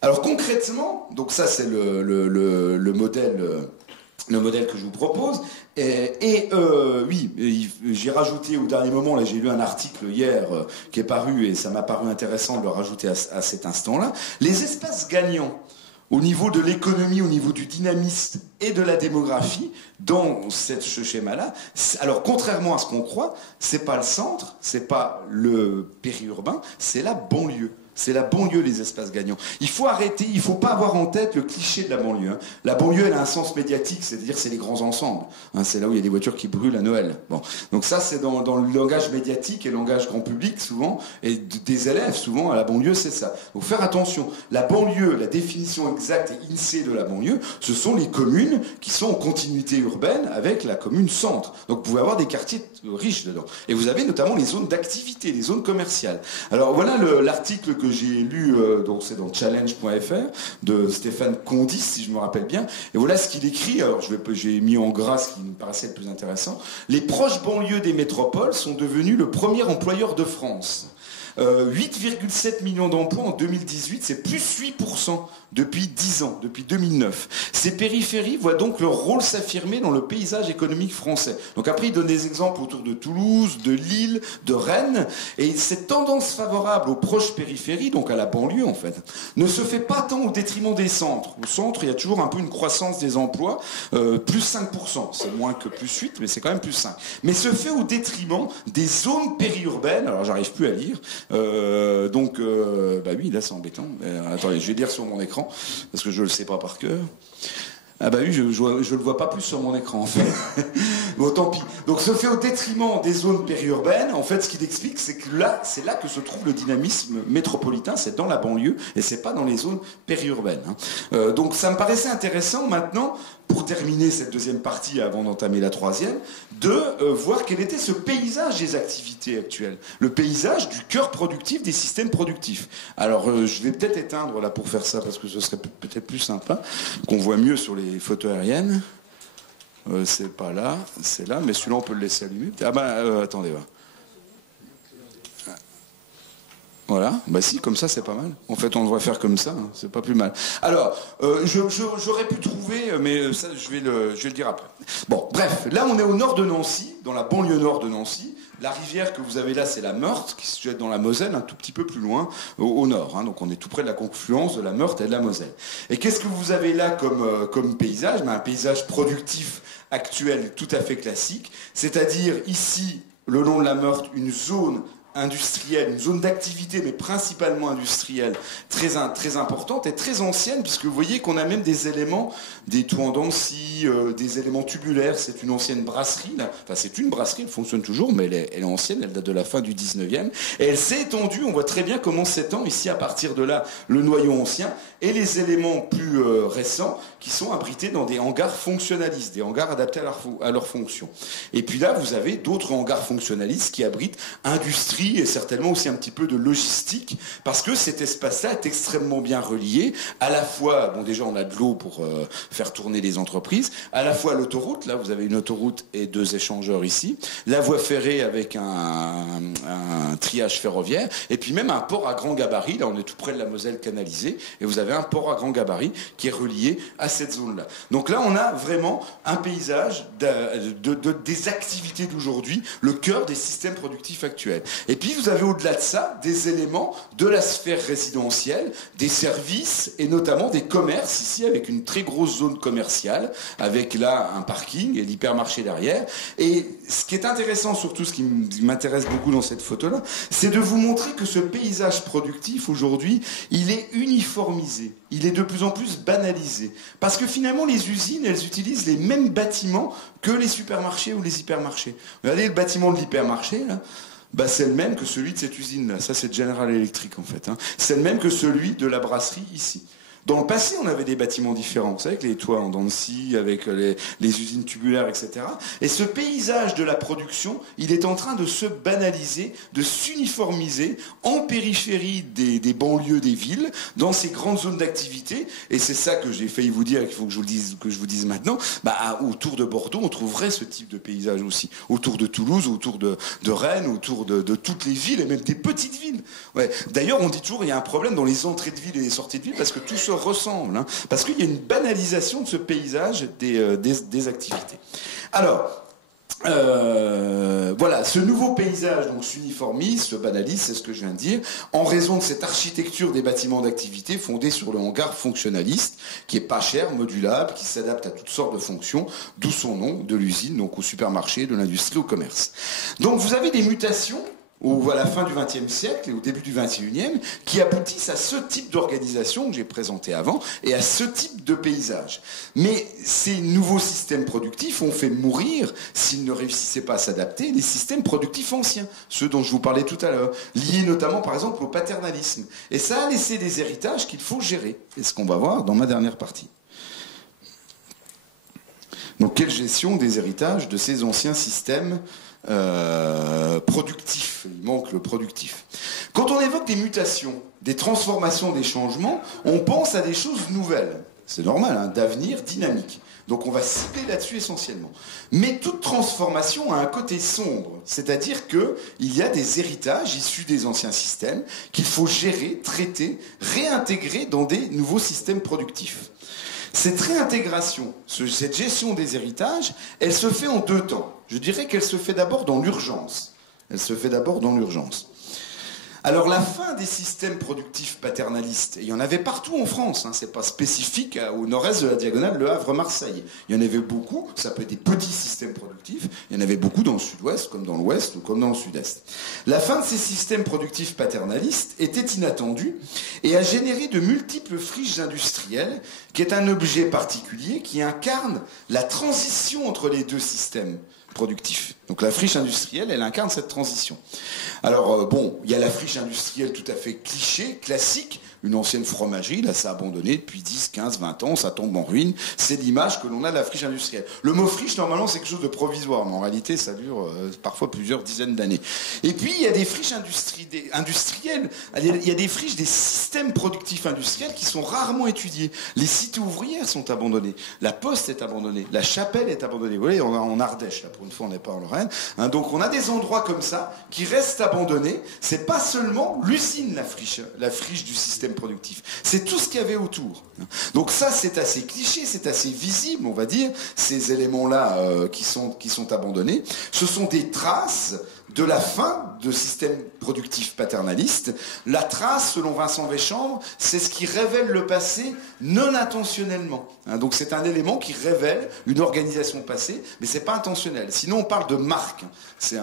Alors concrètement, donc ça c'est le modèle que je vous propose, oui, j'ai rajouté au dernier moment, là j'ai lu un article hier qui est paru, et ça m'a paru intéressant de le rajouter à cet instant-là, les espaces gagnants au niveau de l'économie, au niveau du dynamisme et de la démographie, dans ce schéma-là, alors contrairement à ce qu'on croit, c'est pas le centre, c'est pas le périurbain, c'est la banlieue. C'est la banlieue, les espaces gagnants. Il faut arrêter, il ne faut pas avoir en tête le cliché de la banlieue. Hein. La banlieue, elle a un sens médiatique, c'est-à-dire c'est les grands ensembles. Hein, c'est là où il y a des voitures qui brûlent à Noël. Bon. Donc ça, c'est dans le langage médiatique et le langage grand public, souvent, et des élèves, souvent, à la banlieue, c'est ça. Donc faire attention. La banlieue, la définition exacte et INSEE de la banlieue, ce sont les communes qui sont en continuité urbaine avec la commune centre. Donc vous pouvez avoir des quartiers riches dedans. Et vous avez notamment les zones d'activité, les zones commerciales. Alors voilà l'article que j'ai lu, donc c'est dans challenge.fr, de Stéphane Condis, si je me rappelle bien. Et voilà ce qu'il écrit. Alors j'ai mis en gras ce qui me paraissait le plus intéressant. Les proches banlieues des métropoles sont devenus le premier employeur de France. 8,7 millions d'emplois en 2018, c'est plus 8% depuis 10 ans, depuis 2009. Ces périphéries voient donc leur rôle s'affirmer dans le paysage économique français. Donc après, il donne des exemples autour de Toulouse, de Lille, de Rennes, et cette tendance favorable aux proches périphéries, donc à la banlieue en fait, ne se fait pas tant au détriment des centres. Au centre, il y a toujours un peu une croissance des emplois, plus 5%, c'est moins que plus 8, mais c'est quand même plus 5. Mais se fait au détriment des zones périurbaines, alors j'arrive plus à lire, bah oui, là c'est embêtant. Attendez, je vais lire sur mon écran, parce que je le sais pas par cœur. Ah bah oui, je le vois pas plus sur mon écran en fait. Bon, tant pis. Donc se fait au détriment des zones périurbaines. En fait, ce qu'il explique, c'est que là, c'est là que se trouve le dynamisme métropolitain, c'est dans la banlieue et c'est pas dans les zones périurbaines. Hein. Donc ça me paraissait intéressant maintenant, pour terminer cette deuxième partie avant d'entamer la troisième, de voir quel était ce paysage des activités actuelles, le paysage du cœur productif des systèmes productifs. Alors je vais peut-être éteindre là pour faire ça parce que ce serait peut-être plus sympa, qu'on voit mieux sur les photos aériennes. C'est pas là, c'est là, mais celui-là on peut le laisser allumer. Ah ben attendez, va. Voilà, bah si, comme ça c'est pas mal. En fait, on devrait faire comme ça, hein, c'est pas plus mal. Alors, j'aurais pu trouver, mais ça je vais le dire après. Bon, bref, là on est au nord de Nancy, dans la banlieue nord de Nancy. La rivière que vous avez là, c'est la Meurthe, qui se situe dans la Moselle, un tout petit peu plus loin, au nord. Hein, donc on est tout près de la confluence de la Meurthe et de la Moselle. Et qu'est-ce que vous avez là comme paysage? Un paysage productif actuel tout à fait classique, c'est-à-dire ici, le long de la Meurthe, une zone industrielle, une zone d'activité, mais principalement industrielle, très importante et très ancienne, puisque vous voyez qu'on a même des éléments, des toits en dents de scie, des éléments tubulaires. C'est une ancienne brasserie, là. Enfin, c'est une brasserie, elle fonctionne toujours, mais elle est ancienne, elle date de la fin du 19e. Et elle s'est étendue, on voit très bien comment s'étend ici, à partir de là, le noyau ancien et les éléments plus récents qui sont abrités dans des hangars fonctionnalistes, des hangars adaptés à leur fonction. Et puis là, vous avez d'autres hangars fonctionnalistes qui abritent industrie et certainement aussi un petit peu de logistique, parce que cet espace-là est extrêmement bien relié, à la fois, bon déjà on a de l'eau pour faire tourner les entreprises, à la fois l'autoroute, là vous avez une autoroute et 2 échangeurs ici, la voie ferrée avec un triage ferroviaire, et puis même un port à grand gabarit, là on est tout près de la Moselle canalisée, et vous avez un port à grand gabarit qui est relié à cette zone-là. Donc là on a vraiment un paysage des activités d'aujourd'hui, le cœur des systèmes productifs actuels. Et puis vous avez au-delà de ça des éléments de la sphère résidentielle, des services et notamment des commerces ici avec une très grosse zone commerciale, avec là un parking et l'hypermarché derrière. Et ce qui est intéressant, surtout ce qui m'intéresse beaucoup dans cette photo-là, c'est de vous montrer que ce paysage productif aujourd'hui, il est uniformisé, il est de plus en plus banalisé. Parce que finalement les usines, elles utilisent les mêmes bâtiments que les supermarchés ou les hypermarchés. Regardez le bâtiment de l'hypermarché là. Bah, c'est le même que celui de cette usine-là. Ça, c'est General Electric, en fait. Hein. C'est le même que celui de la brasserie ici. Dans le passé, on avait des bâtiments différents, vous savez, avec les toits en dents de scie, avec les usines tubulaires, etc. Et ce paysage de la production, il est en train de se banaliser, de s'uniformiser en périphérie des banlieues des villes, dans ces grandes zones d'activité. Et c'est ça que j'ai failli vous dire, qu'il faut que je vous dise maintenant. Bah, autour de Bordeaux, on trouverait ce type de paysage aussi. Autour de Toulouse, autour de Rennes, autour de toutes les villes, et même des petites villes. Ouais. D'ailleurs, on dit toujours, il y a un problème dans les entrées de ville et les sorties de ville, parce que tout se ressemble, hein, parce qu'il y a une banalisation de ce paysage des activités. Alors, voilà, ce nouveau paysage donc s'uniformise, se banalise, c'est ce que je viens de dire, en raison de cette architecture des bâtiments d'activité fondée sur le hangar fonctionnaliste, qui est pas cher, modulable, qui s'adapte à toutes sortes de fonctions, d'où son nom, de l'usine, donc au supermarché, de l'industrie, au commerce. Donc vous avez des mutations à la fin du XXe siècle et au début du XXIe, qui aboutissent à ce type d'organisation que j'ai présenté avant et à ce type de paysage. Mais ces nouveaux systèmes productifs ont fait mourir, s'ils ne réussissaient pas à s'adapter, les systèmes productifs anciens, ceux dont je vous parlais tout à l'heure, liés notamment par exemple au paternalisme. Et ça a laissé des héritages qu'il faut gérer, et ce qu'on va voir dans ma dernière partie. Donc quelle gestion des héritages de ces anciens systèmes productif, il manque le productif. Quand on évoque des mutations, des transformations, des changements, on pense à des choses nouvelles. C'est normal, hein, d'avenir dynamique. Donc on va cibler là-dessus essentiellement. Mais toute transformation a un côté sombre, c'est-à-dire qu'il y a des héritages issus des anciens systèmes qu'il faut gérer, traiter, réintégrer dans des nouveaux systèmes productifs. Cette réintégration, cette gestion des héritages, elle se fait en 2 temps. Je dirais qu'elle se fait d'abord dans l'urgence. Alors la fin des systèmes productifs paternalistes, et il y en avait partout en France, hein, c'est pas spécifique au nord-est de la diagonale Le Havre-Marseille. Il y en avait beaucoup, ça peut être des petits systèmes productifs, il y en avait beaucoup dans le sud-ouest, comme dans l'ouest ou comme dans le sud-est. La fin de ces systèmes productifs paternalistes était inattendue et a généré de multiples friches industrielles, qui est un objet particulier qui incarne la transition entre les 2 systèmes productif. Donc la friche industrielle, elle incarne cette transition. Alors bon, il y a la friche industrielle tout à fait cliché, classique, une ancienne fromagerie, là ça a abandonné depuis 10, 15, 20 ans, ça tombe en ruine. C'est l'image que l'on a de la friche industrielle. Le mot friche, normalement, c'est quelque chose de provisoire, mais en réalité, ça dure parfois plusieurs dizaines d'années. Et puis, il y a des friches industrielles, il y a des friches, des systèmes productifs industriels qui sont rarement étudiés. Les cités ouvrières sont abandonnées, la Poste est abandonnée, la Chapelle est abandonnée. Vous voyez, on est en Ardèche, là, pour une fois, on n'est pas en Lorraine. Hein, donc, on a des endroits comme ça qui restent abandonnés. C'est pas seulement l'usine, la friche du système productif. C'est tout ce qu'il y avait autour. Donc ça, c'est assez cliché, c'est assez visible, on va dire, ces éléments-là qui sont abandonnés. Ce sont des traces de la fin de système productif paternaliste. La trace, selon Vincent Weschamp, c'est ce qui révèle le passé non intentionnellement. Donc c'est un élément qui révèle une organisation passée, mais c'est pas intentionnel. Sinon on parle de marque. C'est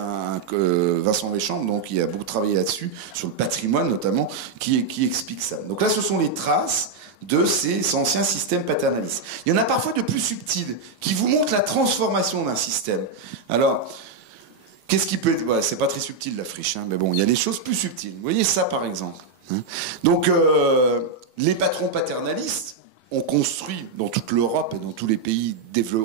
Vincent Weschamp, donc qui a beaucoup travaillé là-dessus, sur le patrimoine notamment, qui explique ça. Donc là ce sont les traces de ces anciens systèmes paternalistes. Il y en a parfois de plus subtils, qui vous montrent la transformation d'un système. Alors, qu'est-ce qui peut être... Ouais, c'est pas très subtil la friche, mais bon, il y a des choses plus subtiles. Vous voyez ça par exemple. Donc, les patrons paternalistes ont construit dans toute l'Europe et dans tous les pays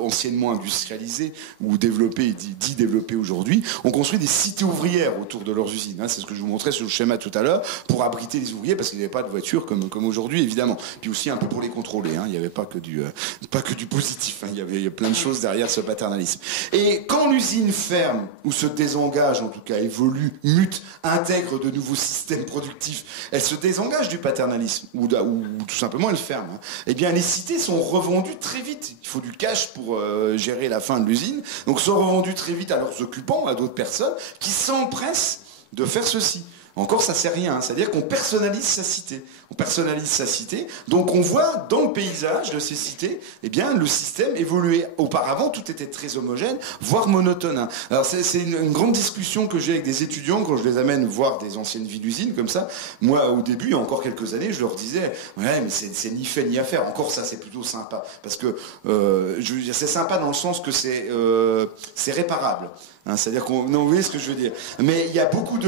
anciennement industrialisés ou développés, dits développés aujourd'hui, ont construit des cités ouvrières autour de leurs usines. C'est ce que je vous montrais sur le schéma tout à l'heure, pour abriter les ouvriers, parce qu'il n'y avait pas de voitures comme aujourd'hui, évidemment. Puis aussi un peu pour les contrôler. Il n'y avait pas que du positif. Il y avait plein de choses derrière ce paternalisme. Et quand l'usine ferme, ou se désengage, en tout cas évolue, mute, intègre de nouveaux systèmes productifs, elle se désengage du paternalisme, ou tout simplement elle ferme. Eh bien, les cités sont revendues très vite. Il faut du cash pour gérer la fin de l'usine. Donc, sont revendues très vite à leurs occupants, à d'autres personnes, qui s'empressent de faire ceci. Encore, ça sert à rien. C'est-à-dire qu'on personnalise sa cité. On personnalise sa cité. Donc, on voit dans le paysage de ces cités, eh bien, le système évoluer. Auparavant, tout était très homogène, voire monotone. Alors, c'est une grande discussion que j'ai avec des étudiants quand je les amène voir des anciennes villes d'usines comme ça. Moi, au début, il y a encore quelques années, je leur disais, ouais, mais c'est ni fait ni à faire. Encore, ça, c'est plutôt sympa. Parce que, c'est sympa dans le sens que c'est réparable. C'est-à-dire vous voyez ce que je veux dire. Mais il y a beaucoup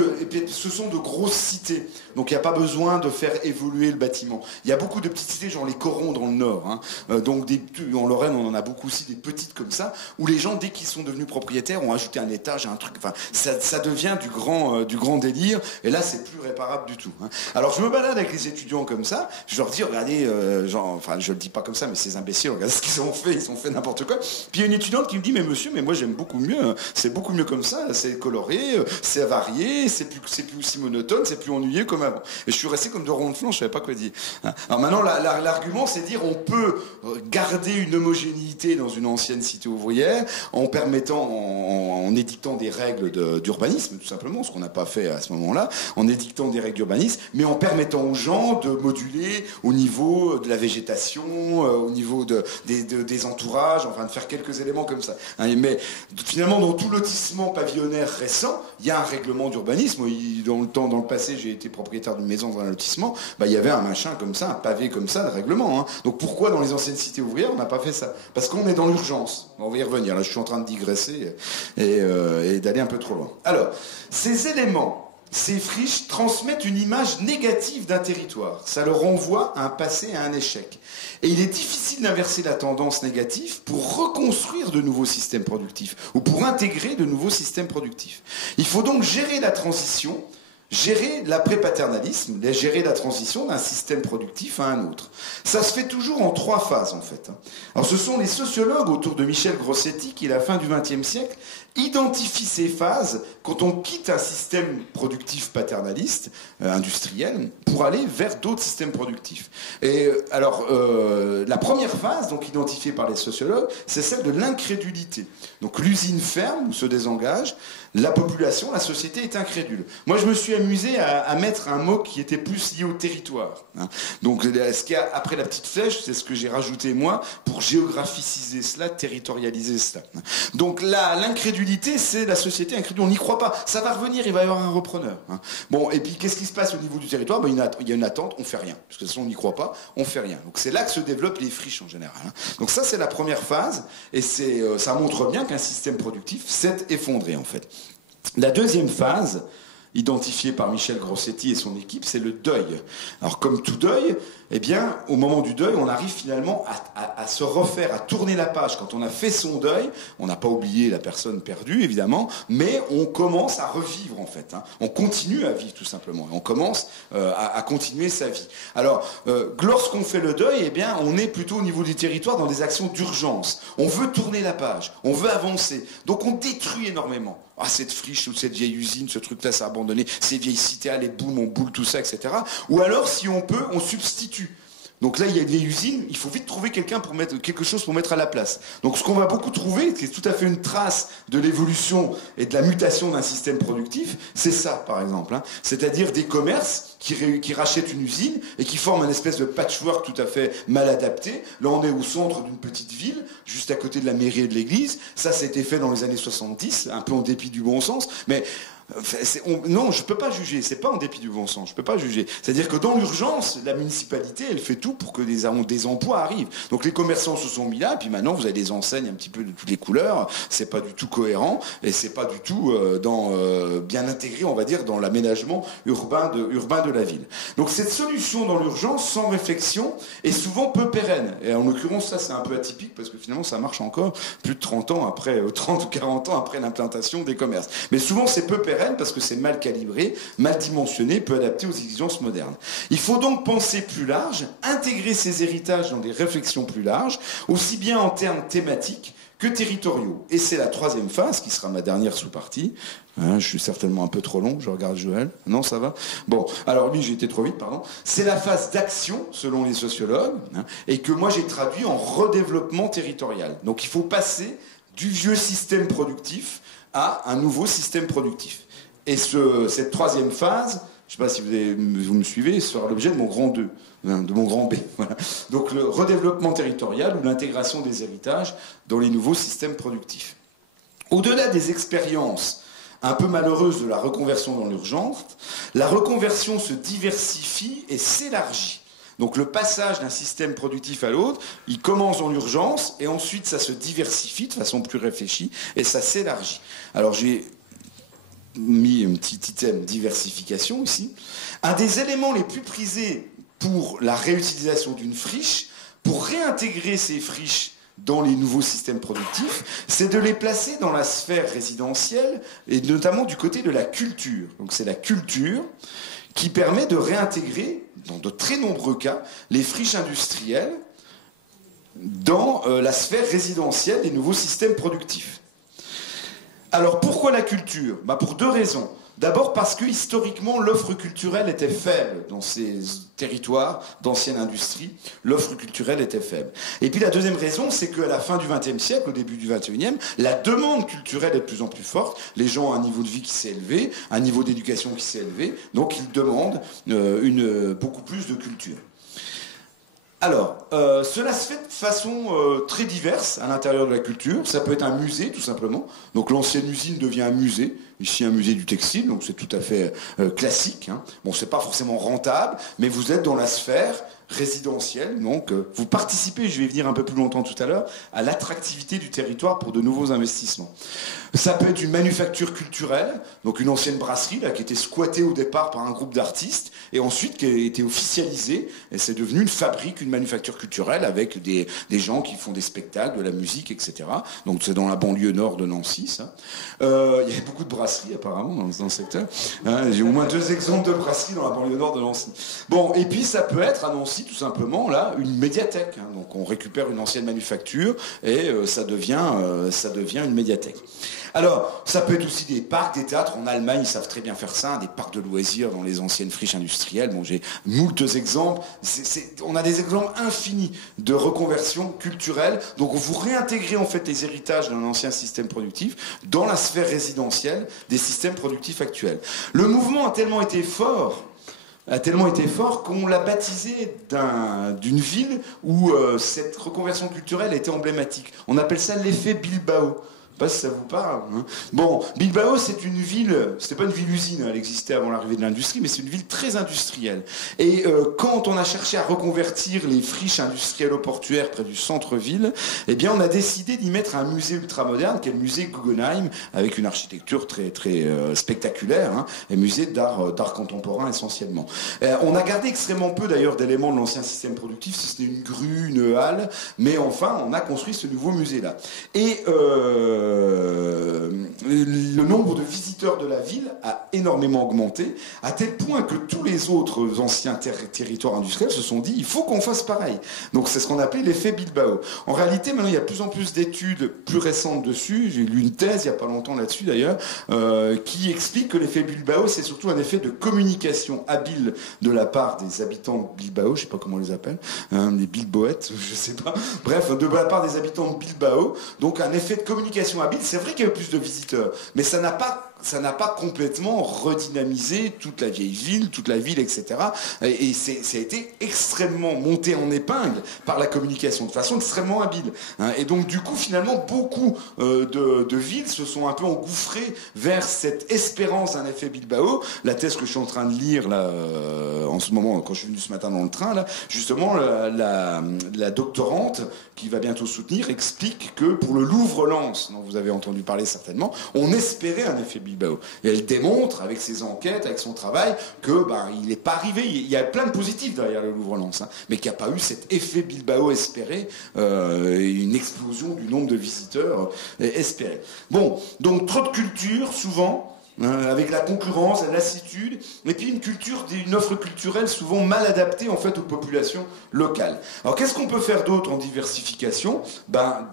ce sont de grosses cités. Donc il n'y a pas besoin de faire évoluer le bâtiment. Il y a beaucoup de petites cités, genre les Corons dans le Nord. Donc en Lorraine, on en a beaucoup aussi, des petites comme ça, où les gens, dès qu'ils sont devenus propriétaires, ont ajouté un étage, un truc. Enfin, ça devient du grand délire. Et là, c'est plus réparable du tout. Alors je me balade avec les étudiants comme ça. Je leur dis, regardez, je le dis pas comme ça, mais ces imbéciles, regardez ce qu'ils ont fait. Ils ont fait n'importe quoi. Puis il y a une étudiante qui me dit, mais monsieur, mais moi j'aime beaucoup mieux. C'est beaucoup mieux comme ça. C'est coloré, c'est varié, c'est plus aussi monotone, c'est plus ennuyeux comme avant. Et je suis resté comme de rond de flanc, je savais pas quoi dire. Alors maintenant, l'argument, c'est de dire on peut garder une homogénéité dans une ancienne cité ouvrière en permettant, en édictant des règles d'urbanisme, tout simplement, ce qu'on n'a pas fait à ce moment-là, en édictant des règles d'urbanisme, mais en permettant aux gens de moduler au niveau de la végétation, au niveau des entourages, enfin de faire quelques éléments comme ça. Mais finalement, dans tout lotissement pavillonnaire récent, il y a un règlement d'urbanisme. Dans le passé, j'ai été propriétaire d'une maison dans un lotissement, il y avait un machin comme ça, un pavé comme ça de règlement. Donc pourquoi dans les anciennes cités ouvrières, on n'a pas fait ça? Parce qu'on est dans l'urgence. On va y revenir. Là, je suis en train de digresser et d'aller un peu trop loin. Alors, ces éléments, ces friches transmettent une image négative d'un territoire. Ça le renvoie à un passé, à un échec. Et il est difficile d'inverser la tendance négative pour reconstruire de nouveaux systèmes productifs ou pour intégrer de nouveaux systèmes productifs. Il faut donc gérer la transition, gérer l'après-paternalisme, gérer la transition d'un système productif à un autre. Ça se fait toujours en 3 phases, en fait. Alors, ce sont les sociologues autour de Michel Grossetti qui, à la fin du XXe siècle, identifient ces phases quand on quitte un système productif paternaliste, industriel, pour aller vers d'autres systèmes productifs. Et alors, la première phase, donc identifiée par les sociologues, c'est celle de l'incrédulité. Donc, l'usine ferme ou se désengage, la population, la société est incrédule. Moi, je me suis amusé à mettre un mot qui était plus lié au territoire. Donc, ce qu'il y a après la petite flèche, c'est ce que j'ai rajouté moi pour géographiciser cela, territorialiser cela. Donc, l'incrédulité, c'est la société incrédule. On n'y croit pas. Ça va revenir, il va y avoir un repreneur. Bon, et puis, qu'est-ce qui se passe au niveau du territoire? Il y a une attente, on fait rien. Parce que de toute façon, on n'y croit pas, on fait rien. Donc, c'est là que se développent les friches en général. Donc, ça, c'est la première phase. Et ça montre bien qu'un système productif s'est effondré, en fait. La deuxième phase, identifiée par Michel Grossetti et son équipe, c'est le deuil. Alors comme tout deuil, eh bien, au moment du deuil, on arrive finalement à se refaire, à tourner la page. Quand on a fait son deuil, on n'a pas oublié la personne perdue, évidemment, mais on commence à revivre, en fait. On continue à vivre, tout simplement. On commence à continuer sa vie. Alors, lorsqu'on fait le deuil, eh bien, on est plutôt au niveau du territoire dans des actions d'urgence. On veut tourner la page, on veut avancer. Donc, on détruit énormément. Ah, cette friche ou cette vieille usine, ce truc-là, c'est abandonné. Ces vieilles cités, les boules, on boule, tout ça, etc. Ou alors, si on peut, on substitue. Donc là, il y a une vieille usine, il faut vite trouver quelqu'un pour mettre quelque chose pour mettre à la place. Donc ce qu'on va beaucoup trouver, qui est tout à fait une trace de l'évolution et de la mutation d'un système productif, c'est ça, par exemple. Hein. C'est-à-dire des commerces qui rachètent une usine et qui forment un espèce de patchwork tout à fait mal adapté. Là, on est au centre d'une petite ville, juste à côté de la mairie et de l'église. Ça a été fait dans les années 70, un peu en dépit du bon sens, mais... non, je peux pas juger. C'est pas en dépit du bon sens. Je peux pas juger. C'est-à-dire que dans l'urgence, la municipalité, elle fait tout pour que des emplois arrivent. Donc les commerçants se sont mis là, et puis maintenant vous avez des enseignes un petit peu de toutes les couleurs. C'est pas du tout cohérent et c'est pas du tout bien intégré, on va dire, dans l'aménagement urbain de la ville. Donc cette solution dans l'urgence, sans réflexion, est souvent peu pérenne. Et en l'occurrence, ça c'est un peu atypique parce que finalement ça marche encore plus de 30 ans après, 30 ou 40 ans après l'implantation des commerces. Mais souvent c'est peu pérenne parce que c'est mal calibré, mal dimensionné, peu adapté aux exigences modernes. Il faut donc penser plus large, intégrer ces héritages dans des réflexions plus larges, aussi bien en termes thématiques que territoriaux. Et c'est la troisième phase, qui sera ma dernière sous-partie. Hein, je suis certainement un peu trop long, je regarde Joël. Non, ça va? Bon, alors lui, j'ai été trop vite, pardon. C'est la phase d'action, selon les sociologues, hein, et que moi j'ai traduit en redéveloppement territorial. Donc il faut passer du vieux système productif à un nouveau système productif. Et cette troisième phase, je ne sais pas si vous me suivez, sera l'objet de mon grand 2, de mon grand B. Voilà. Donc le redéveloppement territorial ou l'intégration des héritages dans les nouveaux systèmes productifs. Au-delà des expériences un peu malheureuses de la reconversion dans l'urgence, la reconversion se diversifie et s'élargit. Donc le passage d'un système productif à l'autre, il commence dans l'urgence et ensuite ça se diversifie de façon plus réfléchie et ça s'élargit. Alors j'ai mis un petit item diversification ici. Un des éléments les plus prisés pour la réutilisation d'une friche, pour réintégrer ces friches dans les nouveaux systèmes productifs, c'est de les placer dans la sphère résidentielle et notamment du côté de la culture. Donc c'est la culture qui permet de réintégrer, dans de très nombreux cas, les friches industrielles dans la sphère résidentielle des nouveaux systèmes productifs. Alors pourquoi la culture? Pour deux raisons. D'abord parce que historiquement l'offre culturelle était faible dans ces territoires d'ancienne industrie. L'offre culturelle était faible. Et puis la deuxième raison, c'est qu'à la fin du XXe siècle, au début du XXIe, la demande culturelle est de plus en plus forte. Les gens ont un niveau de vie qui s'est élevé, un niveau d'éducation qui s'est élevé, donc ils demandent beaucoup plus de culture. Alors, cela se fait de façon très diverse à l'intérieur de la culture. Ça peut être un musée, tout simplement. Donc l'ancienne usine devient un musée. Ici, un musée du textile, donc c'est tout à fait classique. Hein. Bon, c'est pas forcément rentable, mais vous êtes dans la sphère résidentielle. Donc, vous participez, je vais venir un peu plus longtemps tout à l'heure, à l'attractivité du territoire pour de nouveaux investissements. Ça peut être une manufacture culturelle, donc une ancienne brasserie là, qui était squattée au départ par un groupe d'artistes, et ensuite qui a été officialisée, et c'est devenu une fabrique, une manufacture culturelle, avec des gens qui font des spectacles, de la musique, etc. Donc c'est dans la banlieue nord de Nancy, ça. Il y a beaucoup de brasseries apparemment dans le secteur. Hein, j'ai au moins 2 exemples de brasseries dans la banlieue nord de Nancy. Bon, et puis ça peut être à Nancy tout simplement là une médiathèque. Hein. Donc on récupère une ancienne manufacture et ça devient une médiathèque. Alors, ça peut être aussi des parcs, des théâtres. En Allemagne, ils savent très bien faire ça, hein, des parcs de loisirs dans les anciennes friches industrielles. Bon, j'ai moult exemples. On a des exemples infinis de reconversion culturelle. Donc, vous réintégrez en fait les héritages d'un ancien système productif dans la sphère résidentielle des systèmes productifs actuels. Le mouvement a tellement été fort qu'on l'a baptisé d'une ville où cette reconversion culturelle était emblématique. On appelle ça l'effet Bilbao. Je ne sais pas si ça vous parle. Hein. Bon, Bilbao, c'est une ville, c'était pas une ville-usine, elle existait avant l'arrivée de l'industrie, mais c'est une ville très industrielle. Et quand on a cherché à reconvertir les friches industrielles au portuaire près du centre-ville, eh bien, on a décidé d'y mettre un musée ultramoderne, qui est le musée Guggenheim, avec une architecture très, très spectaculaire, hein, et musée d'art contemporain essentiellement. On a gardé extrêmement peu d'ailleurs d'éléments de l'ancien système productif, si ce n'est une grue, une halle, mais enfin, on a construit ce nouveau musée-là. Et le nombre de visiteurs de la ville a énormément augmenté, à tel point que tous les autres anciens territoires industriels se sont dit il faut qu'on fasse pareil. Donc c'est ce qu'on appelait l'effet Bilbao. En réalité, maintenant, il y a de plus en plus d'études plus récentes dessus. J'ai lu une thèse il n'y a pas longtemps là-dessus d'ailleurs, qui explique que l'effet Bilbao, c'est surtout un effet de communication habile de la part des habitants de Bilbao, je ne sais pas comment on les appelle, des Bilboettes, je ne sais pas. Bref, de la part des habitants de Bilbao. Donc un effet de communication habile. C'est vrai qu'il y a eu plus de visiteurs, mais ça n'a pas complètement redynamisé toute la vieille ville, toute la ville, etc. Et ça a été extrêmement monté en épingle par la communication, de façon extrêmement habile. Et donc, du coup, finalement, beaucoup de villes se sont un peu engouffrées vers cette espérance d'un effet Bilbao. La thèse que je suis en train de lire, là, en ce moment, quand je suis venu ce matin dans le train, là, justement, la doctorante, qui va bientôt soutenir, explique que pour le Louvre-Lens, dont vous avez entendu parler certainement, on espérait un effet Bilbao. Et elle démontre, avec ses enquêtes, avec son travail, que il n'est pas arrivé. Il y a plein de positifs derrière le Louvre-Lens, mais qu'il n'y a pas eu cet effet Bilbao espéré, une explosion du nombre de visiteurs espérés. Bon, donc trop de culture, souvent, avec la concurrence, la lassitude, et puis une offre culturelle souvent mal adaptée en fait aux populations locales. Alors qu'est-ce qu'on peut faire d'autre en diversification ?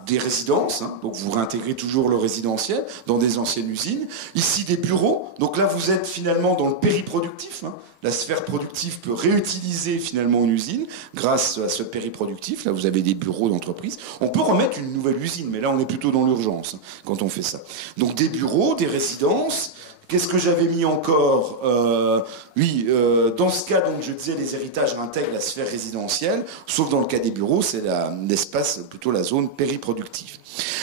Des résidences, donc vous réintégrez toujours le résidentiel dans des anciennes usines. Ici des bureaux, donc là vous êtes finalement dans le périproductif. La sphère productive peut réutiliser finalement une usine grâce à ce périproductif. Là vous avez des bureaux d'entreprise. On peut remettre une nouvelle usine, mais là on est plutôt dans l'urgence quand on fait ça. Donc des bureaux, des résidences. Qu'est-ce que j'avais mis encore ? Dans ce cas, donc, je disais, les héritages intègrent la sphère résidentielle, sauf dans le cas des bureaux, c'est l'espace, plutôt la zone périproductive.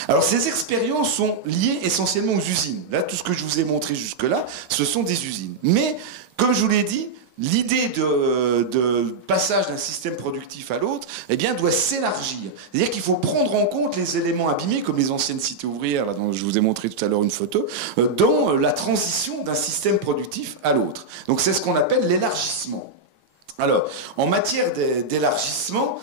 Alors, ces expériences sont liées essentiellement aux usines. Là, tout ce que je vous ai montré jusque-là, ce sont des usines. Mais, comme je vous l'ai dit, l'idée de passage d'un système productif à l'autre, doit s'élargir. C'est-à-dire qu'il faut prendre en compte les éléments abîmés, comme les anciennes cités ouvrières, là, dont je vous ai montré tout à l'heure une photo, dans la transition d'un système productif à l'autre. Donc c'est ce qu'on appelle l'élargissement. Alors, en matière d'élargissement,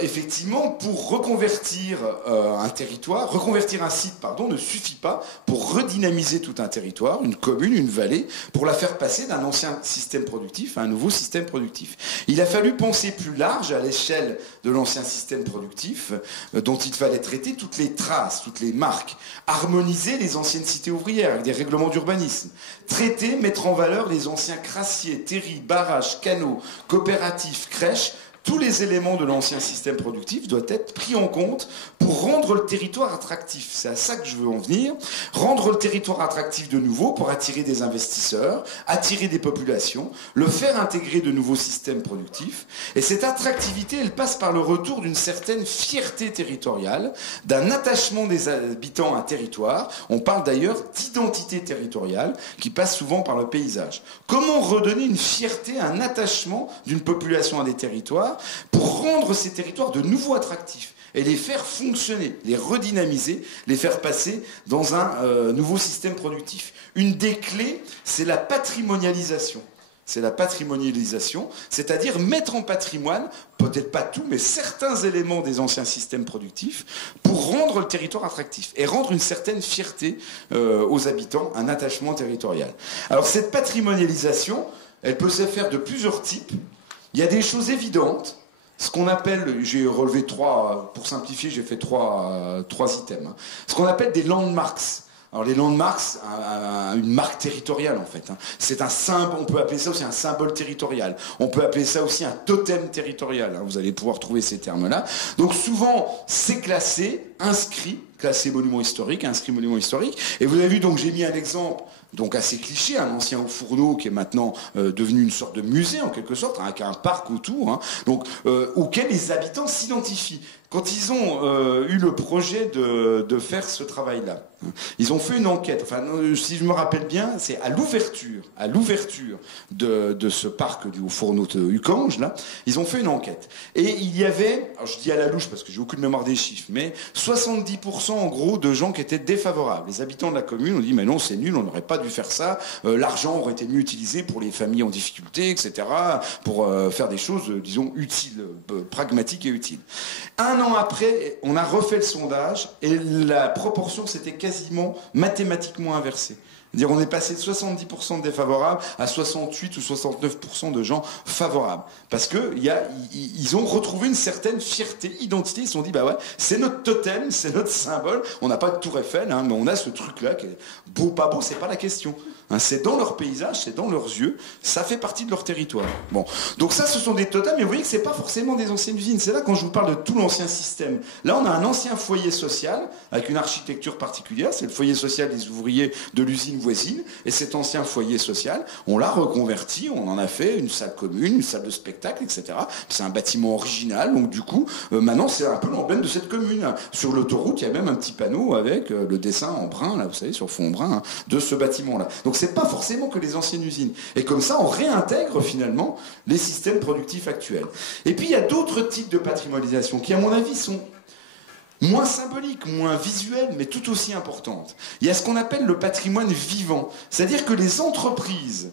effectivement, pour reconvertir reconvertir un site, ne suffit pas pour redynamiser tout un territoire, une commune, une vallée, pour la faire passer d'un ancien système productif à un nouveau système productif. Il a fallu penser plus large à l'échelle de l'ancien système productif, dont il fallait traiter toutes les traces, toutes les marques, harmoniser les anciennes cités ouvrières avec des règlements d'urbanisme, traiter, mettre en valeur les anciens crassiers, terris, barrages, canaux, coopératifs, crèches. Tous les éléments de l'ancien système productif doivent être pris en compte pour rendre le territoire attractif. C'est à ça que je veux en venir. Rendre le territoire attractif de nouveau pour attirer des investisseurs, attirer des populations, le faire intégrer de nouveaux systèmes productifs. Et cette attractivité, elle passe par le retour d'une certaine fierté territoriale, d'un attachement des habitants à un territoire. On parle d'ailleurs d'identité territoriale qui passe souvent par le paysage. Comment redonner une fierté, un attachement d'une population à des territoires pour rendre ces territoires de nouveau attractifs et les faire fonctionner, les redynamiser, les faire passer dans un nouveau système productif. Une des clés, c'est la patrimonialisation. C'est la patrimonialisation, c'est-à-dire mettre en patrimoine, peut-être pas tout, mais certains éléments des anciens systèmes productifs pour rendre le territoire attractif et rendre une certaine fierté aux habitants, un attachement territorial. Alors cette patrimonialisation, elle peut se faire de plusieurs types. Il y a des choses évidentes, ce qu'on appelle, j'ai relevé pour simplifier, j'ai fait trois items, ce qu'on appelle des landmarks. Alors les landmarks, une marque territoriale en fait. C'est un symbole, on peut appeler ça aussi un symbole territorial. On peut appeler ça aussi un totem territorial. Vous allez pouvoir trouver ces termes-là. Donc souvent, c'est classé monument historique, inscrit monument historique. Et vous avez vu, donc j'ai mis un exemple donc assez cliché, un ancien haut-fourneau qui est maintenant devenu une sorte de musée en quelque sorte, avec un parc autour, donc auquel les habitants s'identifient. Quand ils ont eu le projet de faire ce travail-là, ils ont fait une enquête. Enfin, si je me rappelle bien, c'est à l'ouverture de ce parc du Haut-Fourneau de Uckange, là, ils ont fait une enquête. Et il y avait, alors je dis à la louche parce que j'ai aucune mémoire des chiffres, mais 70% 50% en gros de gens qui étaient défavorables. Les habitants de la commune ont dit mais non, c'est nul, on n'aurait pas dû faire ça, l'argent aurait été mieux utilisé pour les familles en difficulté, etc., pour faire des choses, disons, utiles, pragmatiques et utiles. Un an après, on a refait le sondage et la proportion s'était quasiment mathématiquement inversée. C'est-à-dire on est passé de 70% de défavorables à 68 ou 69% de gens favorables. Parce qu'ils ont retrouvé une certaine fierté, identité. Ils se sont dit, bah ouais, c'est notre totem, c'est notre symbole. On n'a pas de tour Eiffel, hein, mais on a ce truc-là qui est beau, pas beau, c'est pas la question. Hein, c'est dans leur paysage, c'est dans leurs yeux, ça fait partie de leur territoire. Bon, donc ça, ce sont des totems, mais vous voyez que c'est pas forcément des anciennes usines. C'est là quand je vous parle de tout l'ancien système. Là, on a un ancien foyer social avec une architecture particulière. C'est le foyer social des ouvriers de l'usine voisine. Et cet ancien foyer social, on l'a reconverti, on en a fait une salle commune, une salle de spectacle, etc. C'est un bâtiment original, donc du coup, maintenant, c'est un peu l'emblème de cette commune. Sur l'autoroute, il y a même un petit panneau avec le dessin en brun, là, vous savez, sur fond brun, hein, de ce bâtiment-là. Donc c'est pas forcément que les anciennes usines. Et comme ça, on réintègre finalement les systèmes productifs actuels. Et puis il y a d'autres types de patrimonialisation qui, à mon avis, sont moins symboliques, moins visuelles, mais tout aussi importantes. Il y a ce qu'on appelle le patrimoine vivant. C'est-à-dire que les entreprises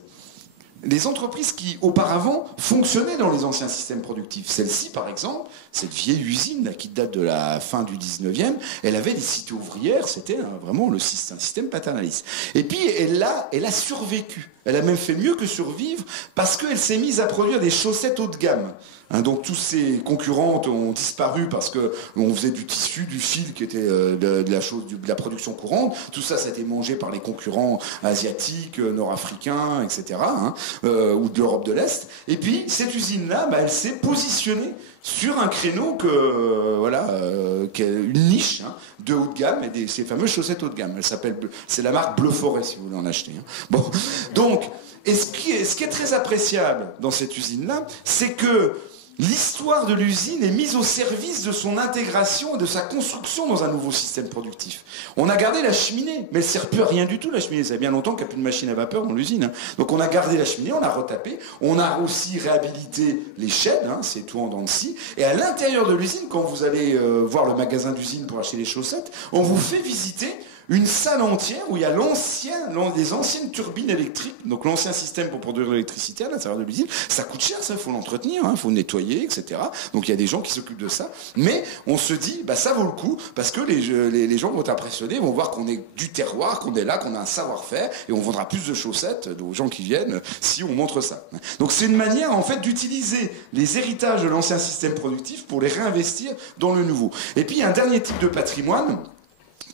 qui, auparavant, fonctionnaient dans les anciens systèmes productifs. Celle-ci, par exemple, cette vieille usine là, qui date de la fin du 19e, elle avait des cités ouvrières, c'était vraiment un système paternaliste. Et puis, elle a survécu. Elle a même fait mieux que survivre parce qu'elle s'est mise à produire des chaussettes haut de gamme. Hein, donc tous ses concurrentes ont disparu parce qu'on faisait du tissu, du fil qui était de la production courante. Tout ça, ça a été mangé par les concurrents asiatiques, nord-africains, etc., hein, ou de l'Europe de l'Est. Et puis cette usine-là, elle s'est positionnée sur un créneau qui est une niche, hein, de haut de gamme, et ces fameuses chaussettes haut de gamme. C'est la marque Bleu Forêt si vous voulez en acheter. Hein. Bon, donc, ce qui est très appréciable dans cette usine-là, c'est que l'histoire de l'usine est mise au service de son intégration et de sa construction dans un nouveau système productif. On a gardé la cheminée, mais elle ne sert plus à rien du tout, la cheminée. Ça fait bien longtemps qu'il n'y a plus de machine à vapeur dans l'usine. Hein. Donc on a gardé la cheminée, on l'a retapé. On a aussi réhabilité les chaînes, hein, c'est tout en dents de scie. Et à l'intérieur de l'usine, quand vous allez voir le magasin d'usine pour acheter les chaussettes, on vous fait visiter une salle entière où il y a des anciennes turbines électriques, donc l'ancien système pour produire de l'électricité à l'intérieur de l'usine. Ça coûte cher, ça, il faut l'entretenir, il faut nettoyer, etc. Donc il y a des gens qui s'occupent de ça. Mais on se dit, ça vaut le coup, parce que les gens vont être impressionnés, vont voir qu'on est du terroir, qu'on est là, qu'on a un savoir-faire, et on vendra plus de chaussettes aux gens qui viennent si on montre ça. Donc c'est une manière, en fait, d'utiliser les héritages de l'ancien système productif pour les réinvestir dans le nouveau. Et puis il y a un dernier type de patrimoine,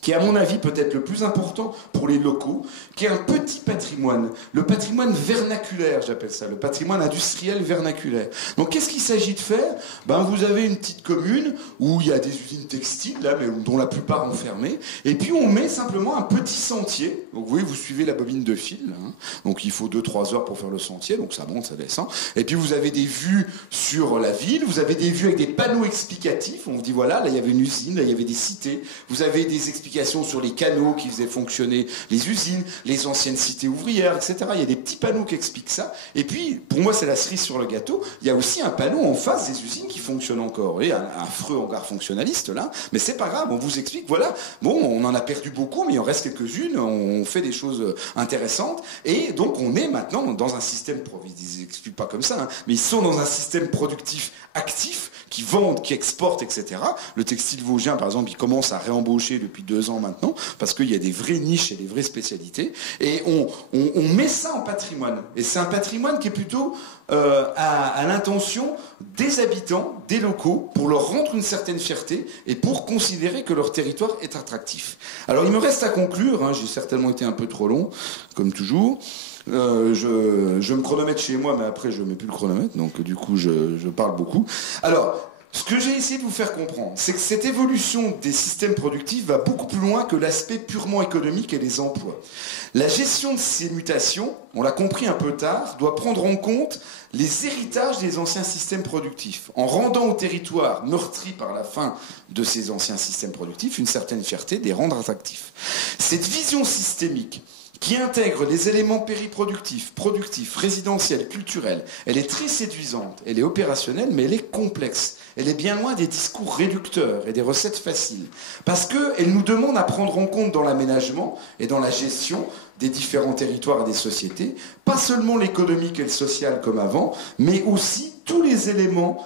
qui est à mon avis peut-être le plus important pour les locaux, qui est un petit patrimoine, le patrimoine vernaculaire, j'appelle ça, le patrimoine industriel vernaculaire. Donc qu'est-ce qu'il s'agit de faire ? Vous avez une petite commune où il y a des usines textiles, là, mais dont la plupart ont fermé, et puis on met simplement un petit sentier. Donc vous voyez, vous suivez la bobine de fil, hein. Donc il faut 2-3 heures pour faire le sentier, donc ça monte, ça descend, et puis vous avez des vues sur la ville, vous avez des vues avec des panneaux explicatifs, on vous dit voilà, là il y avait une usine, là il y avait des cités, vous avez des explications sur les canaux qui faisaient fonctionner les usines, les anciennes cités ouvrières, etc. Il y a des petits panneaux qui expliquent ça. Et puis, pour moi, c'est la cerise sur le gâteau. Il y a aussi un panneau en face des usines qui fonctionnent encore. Vous voyez, un affreux hangar fonctionnaliste, là. Mais c'est pas grave, on vous explique, voilà. Bon, on en a perdu beaucoup, mais il en reste quelques-unes. On fait des choses intéressantes. Et donc, on est maintenant dans un système, ils n'expliquent pas comme ça, hein, mais ils sont dans un système productif actif, qui vendent, qui exportent, etc. Le textile vosgien, par exemple, il commence à réembaucher depuis 2 ans maintenant, parce qu'il y a des vraies niches et des vraies spécialités. Et on met ça en patrimoine. Et c'est un patrimoine qui est plutôt à l'intention des habitants, des locaux, pour leur rendre une certaine fierté et pour considérer que leur territoire est attractif. Alors il me reste à conclure, hein, j'ai certainement été un peu trop long, comme toujours. Je me chronomètre chez moi, mais après je ne mets plus le chronomètre, donc du coup je parle beaucoup. Alors, ce que j'ai essayé de vous faire comprendre, c'est que cette évolution des systèmes productifs va beaucoup plus loin que l'aspect purement économique et les emplois. La gestion de ces mutations, on l'a compris un peu tard, doit prendre en compte les héritages des anciens systèmes productifs, en rendant au territoire meurtri par la fin de ces anciens systèmes productifs une certaine fierté, des rendre attractifs. Cette vision systémique qui intègre les éléments périproductifs, productifs, résidentiels, culturels. Elle est très séduisante, elle est opérationnelle, mais elle est complexe. Elle est bien loin des discours réducteurs et des recettes faciles. Parce qu'elle nous demande à prendre en compte dans l'aménagement et dans la gestion des différents territoires et des sociétés, pas seulement l'économique et le social comme avant, mais aussi tous les éléments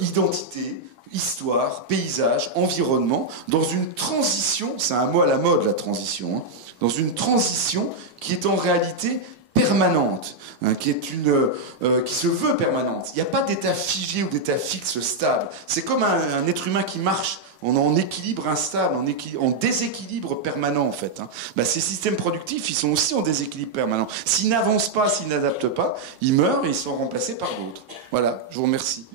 identité, histoire, paysage, environnement, dans une transition, c'est un mot à la mode la transition, hein, dans une transition qui est en réalité permanente, hein, qui se veut permanente. Il n'y a pas d'état figé ou d'état fixe stable. C'est comme un être humain qui marche. On est en équilibre instable, en déséquilibre permanent en fait. Hein. Bah, ces systèmes productifs, ils sont aussi en déséquilibre permanent. S'ils n'avancent pas, s'ils n'adaptent pas, ils meurent et ils sont remplacés par d'autres. Voilà, je vous remercie.